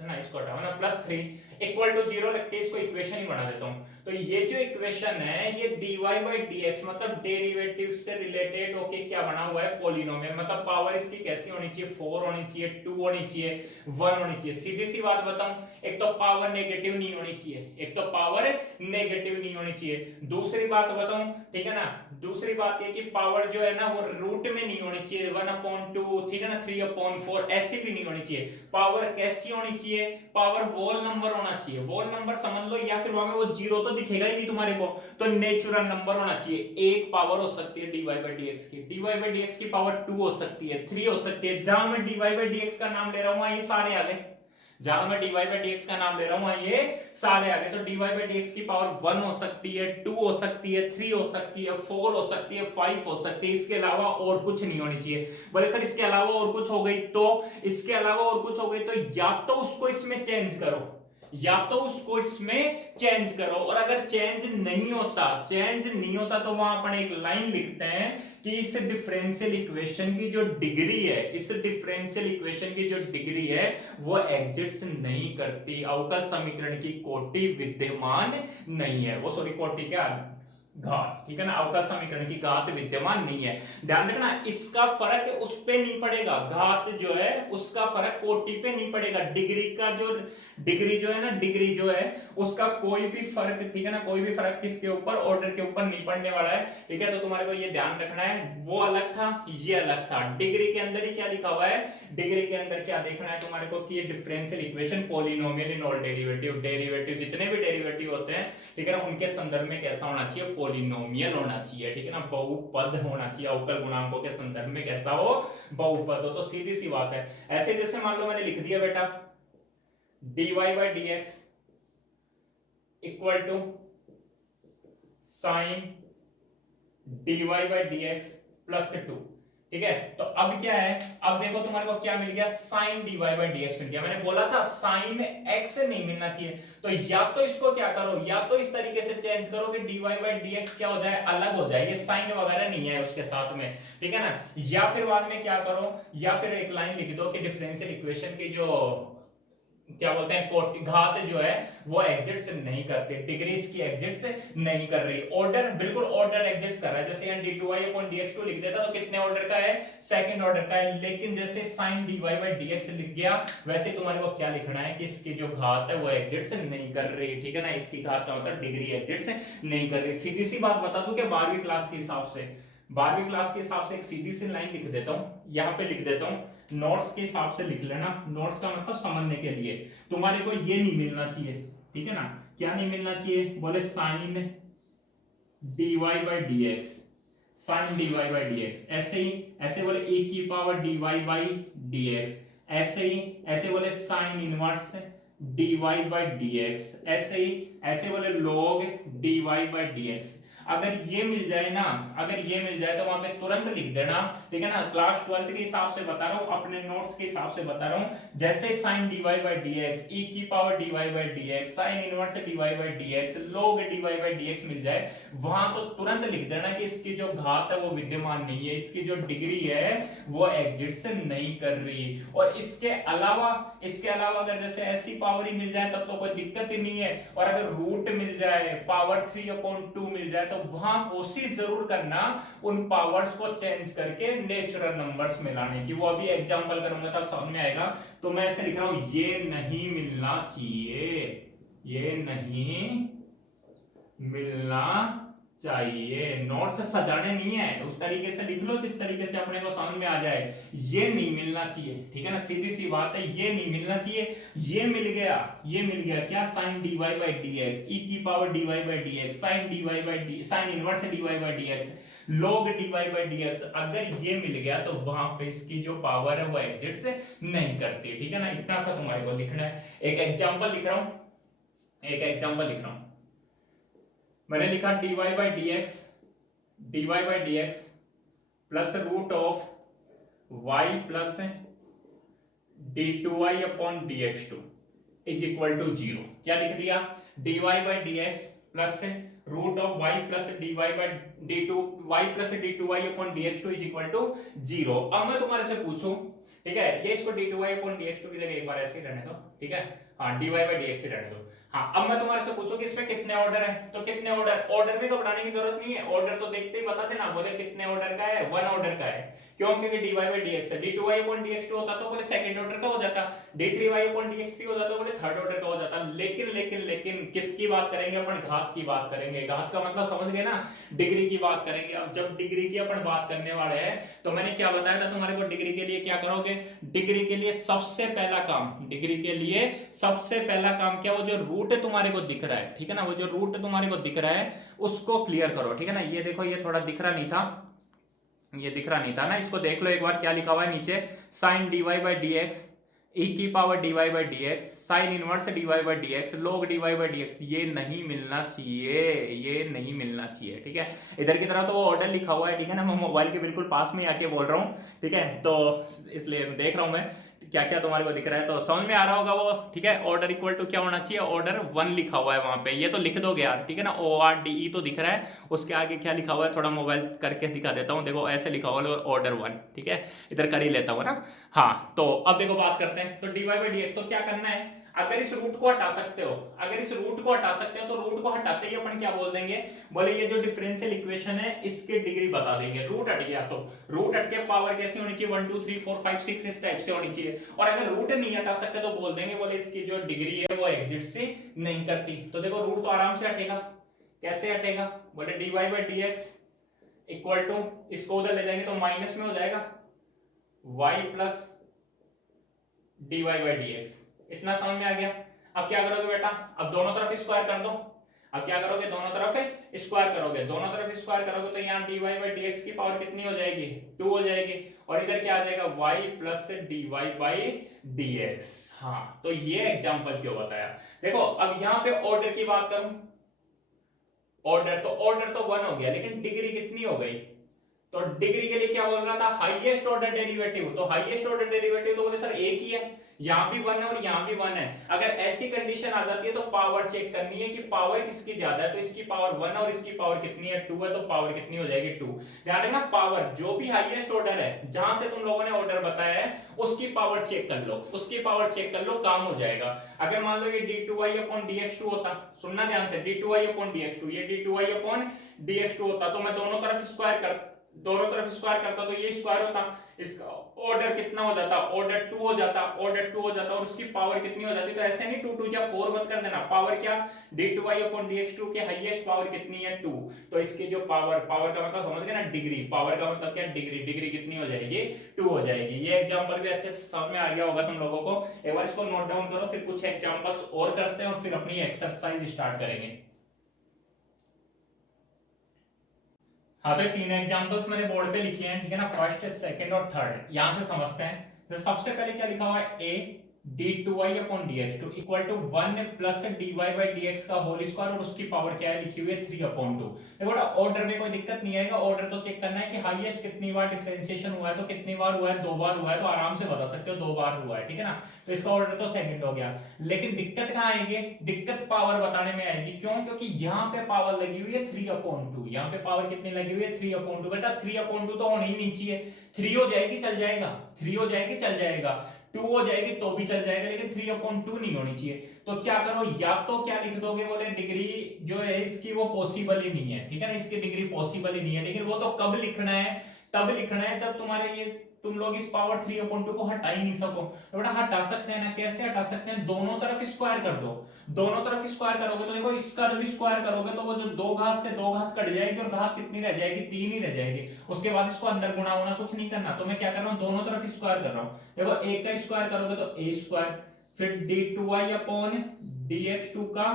ना, इसको हटाओ ना, प्लस 3 इक्वल टू 0 रख के इसको इक्वेशन ही बना देता हूं। तो ये जो इक्वेशन है ये dy बाई dx मतलब डेरिवेटिव से रिलेटेड होके क्या बना हुआ है, पॉलिनोमियल। मतलब पावर इसकी कैसी होनी चाहिए, 4 होनी चाहिए, 2 होनी चाहिए, 1 होनी चाहिए। सीधी सी बात बताऊं, एक तो पावर नेगेटिव नहीं होनी चाहिए, एक तो पावर नेगेटिव नहीं होनी चाहिए। दूसरी बात बताऊं, ठीक है ना, दूसरी बात ये कि पावर जो है ना वो रूट में नहीं होनी चाहिए, 1/2, ठीक है ना, 3/4 ऐसी भी नहीं होनी चाहिए। पावर कैसी होनी चाहिए, पावर होल नंबर होना चाहिए। होल नंबर समझ लो, या फिर वहां में वो जीरो तो दिखेगा ही नहीं तुम्हारे को, तो नेचुरल नंबर होना चाहिए। एक पावर हो सकती है dy by dx की, dy by dx की पावर 2 हो सकती है, 3 हो सकती है। जहां मैं dy by dx का नाम ले रहा हूं ये सारे आ गए, जहां मैं dy by dx का नाम ले रहा हूं ये सारे आ गए। तो dy by dx की पावर 1 हो सकती है, 2 हो सकती है, 3 हो सकती है, 4 हो सकती है, 5 हो सकती है। इसके अलावा और कुछ नहीं होनी चाहिए। बोले सर इसके अलावा और कुछ हो गई तो, इसके अलावा और कुछ हो गई तो या तो उसको इसमें चेंज करो, या तो उसको इसमें चेंज करो। और अगर चेंज नहीं होता, चेंज नहीं होता तो वहां अपन एक लाइन लिखते हैं कि इस डिफरेंशियल इक्वेशन की जो डिग्री है, इस डिफरेंशियल इक्वेशन की जो डिग्री है वो एग्जिस्ट नहीं करती, अवकल समीकरण की कोटि विद्यमान नहीं है। वो सॉरी कोटि क्या, घात, ठीक है ना, अवकल समीकरण की घात विद्यमान नहीं है। ध्यान रखना इसका फर्क उस पे नहीं पड़ेगा, घात जो है उसका फर्क कोटि पे नहीं पड़ेगा। डिग्री का जो डिग्री जो है ना, डिग्री जो है उसका कोई भी फर्क, ठीक है ना, कोई भी फर्क किसके ऊपर, ऑर्डर के ऊपर नहीं पड़ने वाला है। ठीक है, तो तुम्हारे को ये ध्यान रखना है, वो अलग था ये अलग था। डिग्री के अंदर ही क्या लिखा हुआ है, डिग्री के अंदर क्या देखना है तुम्हारे को कि ये differential equation polynomial in all derivative, derivative जितने भी डेरिवेटिव होते हैं, ठीक है ना, उनके संदर्भ में कैसा होना चाहिए, पॉलिनोमियल होना चाहिए। ठीक है ना, बहुपद होना चाहिए, अवकल गुणांकों के संदर्भ में कैसा हो, बहुपद हो। तो सीधी सी बात है, ऐसे जैसे मान लो मैंने लिख दिया बेटा dy by dx equal to sine dy by dx plus 2। ठीक है, तो अब क्या है, अब देखो तुम्हारे को क्या मिल गया, साइन dy by dx मिल गया। मैंने बोला था साइन x नहीं मिलना चाहिए, तो या तो इसको क्या करो, या तो इस तरीके से चेंज करो कि dy by dx क्या हो जाए, अलग हो जाए, ये साइन वगैरह नहीं है उसके साथ में, ठीक है ना। या फिर बाद में क्या करो, या फिर एक लाइन लिख दो कि डिफरेंशियल इक्वेशन की जो क्या बोलते हैं कोटि, घात जो है वो एग्जिस्ट नहीं करती, डिग्री इसकी एग्जिस्ट नहीं कर रही, ऑर्डर बिल्कुल ऑर्डर एग्जिस्ट कर रहा है। जैसे यहाँ d2y/dx2 लिख देता तो कितने ऑर्डर का है, सेकंड ऑर्डर का है। लेकिन जैसे sin dy by dx लिख गया, वैसे तुम्हारे को क्या लिखना है कि इसकी जो घात है वो एग्जिस्ट नहीं कर रही, ठीक है ना, इसकी घात का मतलब डिग्री एग्जिस्ट नहीं कर रही। सीधी सी बात बता दूं कि 12वीं क्लास के हिसाब से, 12वीं क्लास के हिसाब से एक सीधी सी लाइन लिख देता हूं, यहां पे लिख देता हूं, नोट्स के हिसाब से लिख लेना, नोट्स का मतलब समझने के लिए। तुम्हारे को ये नहीं मिलना चाहिए, ठीक है ना, क्या नहीं मिलना चाहिए, बोले sine dy by dx, sine dy by dx, ऐसे ही ऐसे बोले e की पावर dy by dx, ऐसे ही ऐसे बोले sign inverse dy by dx, ऐसे ही ऐसे बोले log dy by dx। अगर ये मिल जाए ना, अगर ये मिल जाए तो वहां पे तुरंत लिख देना, ठीक है ना। क्लास 12th के हिसाब से बता रहा हूं, अपने नोट्स के हिसाब से बता रहा हूं। जैसे sin dy by dx, e की power dy by dx, sin inverse dy by dx, log dy by dx मिल जाए, वहां तो तुरंत लिख देना कि इसकी जो घात है वो विद्यमान नहीं है, इसकी जो डिग्री है वो एग्जिस्ट नहीं कर रही। और इसके अलावा अगर जैसे ऐसी पावर ही मिल जाए तब तो कोई दिक्कत ही नहीं है। और अगर रूट मिल जाए, पावर 3/2 मिल जाए, तो वहां कोशिश जरूर करना उन पावर्स को चेंज करके नेचुरल नंबर्स में लाने की। वो अभी एग्जांपल करूंगा तब समझ में आएगा। तो मैं ऐसे लिख रहा हूं, ये नहीं मिलना चाहिए, ये नहीं मिलना चाहिए। नोट्स सजाने नहीं है, उस तरीके से लिख लो जिस तरीके से अपने को समझ में आ जाए। ये नहीं मिलना चाहिए, ठीक है ना, सीधी सी बात है, ये नहीं मिलना चाहिए। ये मिल गया, ये मिल गया क्या, sin dy by dx, e की power dy by dx, sin dy by d, sin inverse dy by dx, log dy by dx। अगर ये मिल गया तो वहां पे इसकी जो पावर है वो एग्जिस्ट नहीं करती, ठीक है ना। इतना सा तुम्हारे को लिखना है। एक एग्जांपल लिख रहा हूं, एक एग्जांपल लिख रहा हूं। मैंने लिखा dy by dx plus root of y plus d2y upon dx2 is equal to 0। क्या लिख दिया, dy by dx plus root of y plus dy by d2 y plus d2y upon dx2 is equal to 0। अब मैं तुम्हारे से पूछूं, ठीक है, ये इसको d2y अपॉन dx2 की जगह एक बार ऐसे ही रहने दो, ठीक है, हाँ dy बाय dx ही रहने दो। हाँ, अब मैं तुम्हारे से पूछूं कि इसमें कितने ऑर्डर है, तो कितने ऑर्डर, ऑर्डर भी घबराने की जरूरत नहीं है, ऑर्डर तो देखते ही बता देना, बोले कितने ऑर्डर का है, वन ऑर्डर का है। क्यों? क्योंकि dy बाय dx है, d2y अपॉन dx2 होता तो बोले सेकंड ऑर्डर का हो जाता, d3y अपॉन dx3 हो जाता तो बोले थर्ड ऑर्डर का हो जाता। लेकिन लेकिन लेकिन किसकी बात करेंगे अपन? घात की बात करेंगे। घात का मतलब समझ गए ना, डिग्री की बात करेंगे। अब जब डिग्री की अपन बात करने वाले हैं तो मैंने क्या बताया था तुम्हारे को, डिग्री के लिए क्या करोगे? डिग्री के लिए सबसे पहला काम, डिग्री के लिए सबसे पहला काम क्या? वो जो रूट तुम्हारे को दिख रहा है, ठीक है ना, वो जो रूट तुम्हारे को दिख रहा है उसको क्लियर करो, ठीक है ना। ये देखो, ये थोड़ा दिख रहा नहीं था, ये दिख रहा नहीं था ना, इसको देख लो एक बार, क्या लिखा हुआ है नीचे, sine dy by dx e की power dy by dx sine inverse dy by dx log dy by dx, ये नहीं मिलना चाहिए, ये नहीं मिलना चाहिए, ठीक है। इधर की तरफ तो वो ऑर्डर लिखा हुआ है, ठीक है ना, मैं मोबाइल के बिल्कुल पास में आके बोल रहा हूँ, ठीक है, तो इसलिए देख रहा हूँ मैं क्या क्या तुम्हारे को दिख रहा है, तो समझ में आ रहा होगा वो, ठीक है। ऑर्डर इक्वल टू क्या होना चाहिए? ऑर्डर 1 लिखा हुआ है वहां पे, ये तो लिख दोगे यार, ठीक है ना, ORDE तो दिख रहा है, उसके आगे क्या लिखा हुआ है थोड़ा मोबाइल करके दिखा देता हूँ, देखो ऐसे लिखा हुआ है ऑर्डर 1, ठीक है, इधर कर ही लेता हूँ ना। हाँ, तो अब देखो बात करते हैं, तो dy बाई dx तो क्या करना है, अगर इस रूट को हटा सकते हो, अगर इस रूट को हटा सकते हो तो रूट को हटाते ही अपन क्या बोल देंगे, बोले ये जो डिफरेंशियल इक्वेशन है इसकी डिग्री बता देंगे। रूट हट गया तो रूट हट के पावर कैसी होनी चाहिए, 1 2 3 4 5 6 इस टाइप से होनी चाहिए। और अगर रूट नहीं हटा सकते तो बोल देंगे, बोले इसकी जो डिग्री है वो एग्जिट से नहीं करती। तो देखो रूट तो आराम से हटेगा, कैसे हटेगा, बोले dy by dx equal to, इसको उधर ले जाएंगे तो माइनस में हो जाएगा y plus dy by dx। इतना समझ में आ गया। अब क्या करोगे बेटा, अब दोनों तरफ स्क्वायर कर दो। अब क्या करोगे, दोनों तरफ स्क्वायर करोगे, दोनों तरफ स्क्वायर करोगे तो यहाँ dy बाई dx की पावर कितनी हो जाएगी, 2 हो जाएगी, और इधर क्या आ जाएगा, y plus dy by dx। हाँ, तो ये एग्जांपल क्यों बताया, देखो अब यहाँ पे ऑर्डर की बात करूं, ऑर्डर तो 1 हो गया, लेकिन डिग्री कितनी हो गई, तो डिग्री के लिए क्या बोल रहा था, हाईएस्ट ऑर्डर डेरिवेटिव, तो हाईएस्ट ऑर्डर डेरिवेटिव तो बोले सर एक ही है, यहां भी 1 है और यहां भी 1 है। अगर ऐसी कंडीशन आ जाती है तो पावर चेक करनी है कि पावर किसकी ज्यादा है, तो इसकी पावर 1 और इसकी पावर कितनी है, 2 है, तो पावर कितनी हो जाएगी, 2। ध्यान रखना, पावर जो भी हाईएस्ट ऑर्डर है, जहां से तुम लोगों ने ऑर्डर बताया है उसकी पावर चेक कर लो, उसकी पावर चेक कर लो, काम हो जाएगा। अगर मान लो ये d2y अपॉन dx2 होता, सुनना ध्यान से, d2y अपॉन dx2, ये d2y अपॉन dx2 होता, तो मैं दोनों तरफ स्क्वायर करता तो ये स्क्वायर होता, इसका ऑर्डर कितना हो जाता, ऑर्डर 2 हो जाता, ऑर्डर 2 हो जाता, और उसकी पावर कितनी हो जाती, तो ऐसे नहीं 2 2 या 4 मत कर देना, पावर क्या, d2y अपॉन dx2 के हाईएस्ट पावर कितनी है, 2, तो इसकी जो पावर का मतलब समझ गए ना, डिग्री, पावर का मतलब क्या, डिग्री कितनी हो जाएगी, 2 हो जाएगी। ये एग्जांपल भी अच्छे से समझ में आ गया होगा तुम लोगों को, एक बार इसको नोट डाउन करो, फिर कुछ एग्जांपल्स और करते हैं और फिर अपनी एक्सरसाइज स्टार्ट करेंगे। हाँ, तो तीन एग्जांपल्स मैंने बोर्ड पे लिखे हैं, ठीक है ना, फर्स्ट सेकंड और थर्ड, यहां से समझते हैं। तो सबसे पहले क्या लिखा हुआ है, a d2y upon dx2 equal to 1 plus dy by dx का होल स्क्वायर, और उसकी पावर क्या है, लिखी हुई है 3 अपॉन 2। देखो ऑर्डर में कोई दिक्कत नहीं आएगा, ऑर्डर तो चेक करना है कि हाईएस्ट कितनी बार डिफरेंशिएशन हुआ है, तो कितनी बार हुआ है, 2 बार हुआ है, तो आराम से बता सकते हो 2 बार हुआ है, ठीक है ना, तो इसका ऑर्डर तो सेकंड हो गया। लेकिन दिक्कत कहाँ आएगी, दिक्कत पावर बताने में आएगी, क्यों, क्योंकि यहाँ पे पावर लगी हुई है 3 अपॉन 2, यहाँ पे पावर कितनी लगी हुई है, 3 अपॉन 2। बेटा 3 अपॉन 2 तो होनी ही नहीं चाहिए, 3 हो जाएगी चल जाएगा, 3 हो जाएगी चल जाएगा, 2 हो जाएगी तो भी चल जाएगा, लेकिन 3 अपॉन 2 नहीं होनी चाहिए। तो क्या करो, या तो क्या लिख दोगे, बोले डिग्री जो है इसकी वो पॉसिबल ही नहीं है, ठीक है ना, इसकी डिग्री पॉसिबल ही नहीं है, लेकिन वो तो कब लिखना है, तब लिखना है जब तुम्हारे ये तुम लोग इस पावर 3 अपॉन 2 को हटा ही नहीं सको। तो बेटा हटा सकते हैं ना, कैसे हटा सकते हैं, दोनों तरफ स्क्वायर कर दो, दोनों तरफ स्क्वायर करोगे तो देखो इसका जब स्क्वायर करोगे तो वो जो 2 घात से 2 घात कट जाएगी, और घात कितनी रह जाएगी, 3 ही रह जाएगी, उसके बाद इसको अंदर गुणा होना कुछ नहीं करना। तो मैं क्या कर रहा हूँ, दोनों तरफ स्क्वायर कर रहा हूँ, देखो a का स्क्वायर करोगे तो a स्क्वायर, फिर d2y अपॉन dx2 का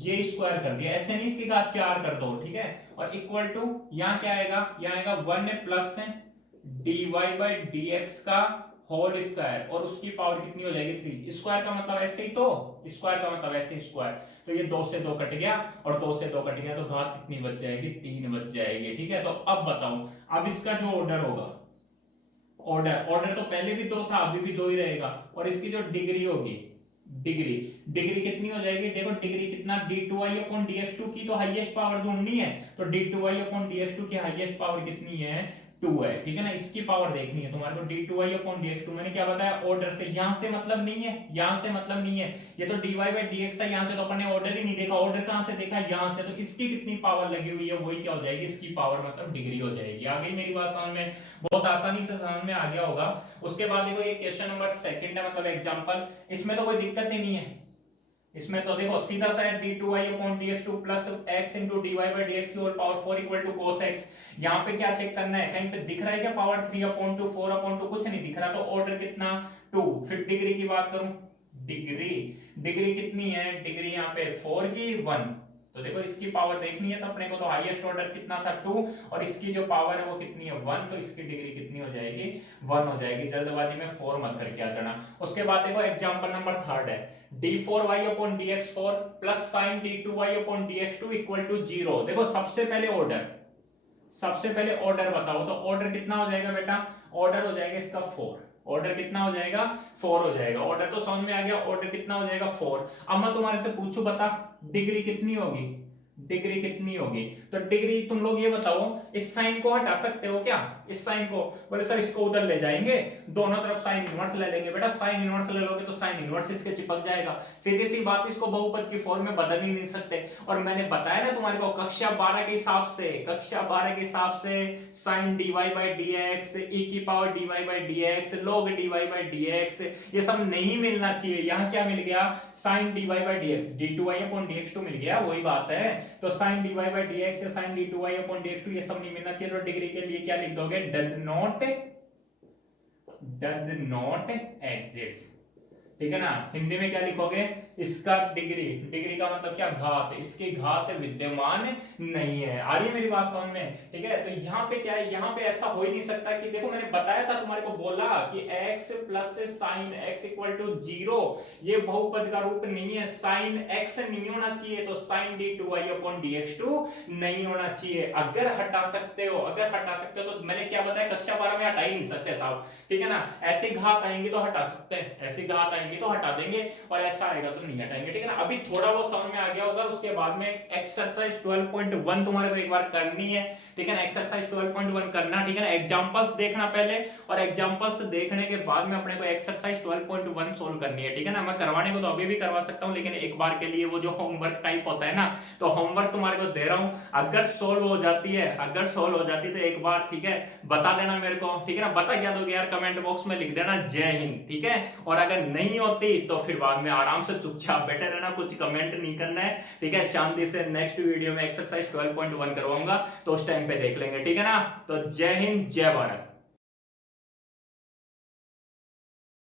ये स्क्वायर कर दिया, ऐसे नहीं इसकी घात 4 कर दो, ठीक है, और इक्वल टू यहाँ क्या आएगा, यहाँ आएगा 1 प्लस dy बाई dx का होल स्क्वायर, और उसकी पावर कितनी हो जाएगी, 3। स्क्वायर का मतलब ऐसे ही, तो स्क्वायर का मतलब ऐसे ही स्क्वायर, तो ये 2 से 2 कट गया, और 2 से 2 कट गया, तो घात कितनी बच जाएगी, 3 बच जाएगी, ठीक है। तो अब बताओ, अब इसका जो ऑर्डर होगा, ऑर्डर तो पहले भी 2 था, अभी भी 2 ही रहेगा, और इसकी जो डिग्री होगी, डिग्री। डिग्री कितनी हो जाएगी, देखो डिग्री कितना, d2y अपॉन dx2 की तो हाईएस्ट पावर ढूंढनी है, तो d2y अपॉन dx2 की हाईएस्ट पावर कितनी है, 2 है, ठीक है ना। इसकी पावर देखनी है तुम्हारे को, d2y अपॉन dx2, मैंने क्या बताया ऑर्डर से, यहां से मतलब नहीं है, यहां से मतलब नहीं है, ये तो dy बाय dx था, यहां से तो अपन ने ऑर्डर ही नहीं देखा, ऑर्डर कहां से देखा, यहां से, तो इसकी कितनी पावर लगी हुई है, वही क्या हो जाएगी, इसकी पावर मतलब डिग्री हो जाएगी। आ गई मेरी बात समझ में, बहुत आसानी से समझ में आ गया होगा। उसके बाद देखो ये क्वेश्चन नंबर सेकंड है, मतलब एग्जांपल, इसमें तो कोई दिक्कत ही नहीं है, इसमें तो देखो सीधा सा है d2y upon dx2 plus x into dy by dx की whole power 4 equal to cos x। यहाँ पे क्या चेक करना है, कहीं पे दिख रहा है क्या पावर 3 अपॉन 2 4 अपॉन 2, कुछ नहीं दिख रहा, तो ऑर्डर कितना 2। फिर डिग्री की बात करूं, डिग्री डिग्री कितनी है, डिग्री यहाँ पे 4 की 1, तो देखो इसकी पावर देखनी है तो अपने को तो हाईएस्ट ऑर्डर कितना था 2, और इसकी जो पावर है वो कितनी है 1, तो इसकी डिग्री कितनी हो जाएगी 1 हो जाएगी। जल्दबाजी में 4 मत करके आ जाना। उसके बाद देखो एग्जांपल नंबर थर्ड है, d4y upon dx4 plus sin d2y upon dx2 equal to 0। देखो सबसे पहले ऑर्डर, सबसे पहले ऑर्डर बताओ, तो ऑर्डर कितना हो जाएगा बेटा, ऑर्डर हो जाएगा इसका 4, ऑर्डर कितना हो जाएगा 4 हो जाएगा, ऑर्डर तो समझ में आ गया, ऑर्डर कितना हो जाएगा 4। अब मैं तुम्हारे से पूछूं बता डिग्री कितनी होगी, डिग्री कितनी होगी, तो डिग्री तुम लोग ये बताओ, इस साइन को हटा सकते हो क्या, इस साइन को, बोले सर इसको उधर ले जाएंगे, दोनों तरफ साइन इनवर्स ले लेंगे, बेटा साइन इनवर्स ले लोगे तो साइन इनवर्स इसके चिपक जाएगा, सीधी सी बात, इसको बहुपद की फॉर्म में बदल ही नहीं सकते। और मैंने बताया ना तुम्हारे को कक्षा 12 के हिसाब से, कक्षा 12 के हिसाब से sin dy by dx, e की power dy by dx, log dy by dx, ये सब नहीं मिलना चाहिए। यहाँ क्या मिल गया, sin dy by dx, d2y upon dx2 मिल गया, वही बात है, तो sin dy by dx या sin d2y upon dx2 ये सब नहीं मिलना चाहिए, तो डिग्री के लिए क्या लिख दोगे, does not exist, ठीक है ना। हिंदी में क्या लिखोगे, इसका डिग्री, डिग्री का मतलब क्या, घात, इसकी घात विद्यमान नहीं है। आ रही है मेरी बात समझ में, ठीक है। तो यहाँ पे क्या है, यहाँ पे ऐसा हो ही नहीं सकता कि देखो मैंने बताया था तुम्हारे को, बोला कि x plus sine x equal to 0, ये बहुपद का रूप नहीं है, साइन x नहीं होना चाहिए, तो साइन d2y अपॉन dx2 नहीं होना चाहिए। अगर हटा सकते हो, अगर हटा सकते हो, तो मैंने क्या बताया कक्षा 12 में हटा ही नहीं सकते साहब, ठीक है ना। ऐसी घात आएंगी तो हटा सकते हैं, ऐसी घात आएंगी तो हटा देंगे, और ऐसा आएगा तो नहीं हटाएंगे, ठीक है ना। अभी थोड़ा वो समझ में आ गया होगा। उसके बाद में एक्सरसाइज 12.1 तुम्हारे को एक बार करनी है, ठीक है ना। एक्सरसाइज 12.1 करना, ठीक है ना। एग्जांपल्स देखना पहले, और एग्जांपल्स देखने के बाद में अपने को एक्सरसाइज 12.1 सोल्व करनी है, ठीक है ना। मैं करवाने को तो अभी भी करवा सकता हूं, लेकिन एक बार के लिए वो जो होमवर्क टाइप होता है ना, तो होमवर्क तुम्हारे को दे रहा हूं, अगर सोल्व हो जाती है, अगर सोल्व हो जाती तो एक बार, ठीक है, बता देना मेरे को, ठीक है ना। बता क्या दोगे यार, कमेंट बॉक्स में लिख देना जय हिंद, ठीक है। और अगर नहीं होती तो फिर बाद में आराम से चुपचाप बैठे रहना, कुछ कमेंट नहीं करना है, ठीक है। शांति से नेक्स्ट वीडियो में एक्सरसाइज 12.1 करवाऊंगा, तो उस टाइम पे देख लेंगे, ठीक है ना। तो जय हिंद जय भारत।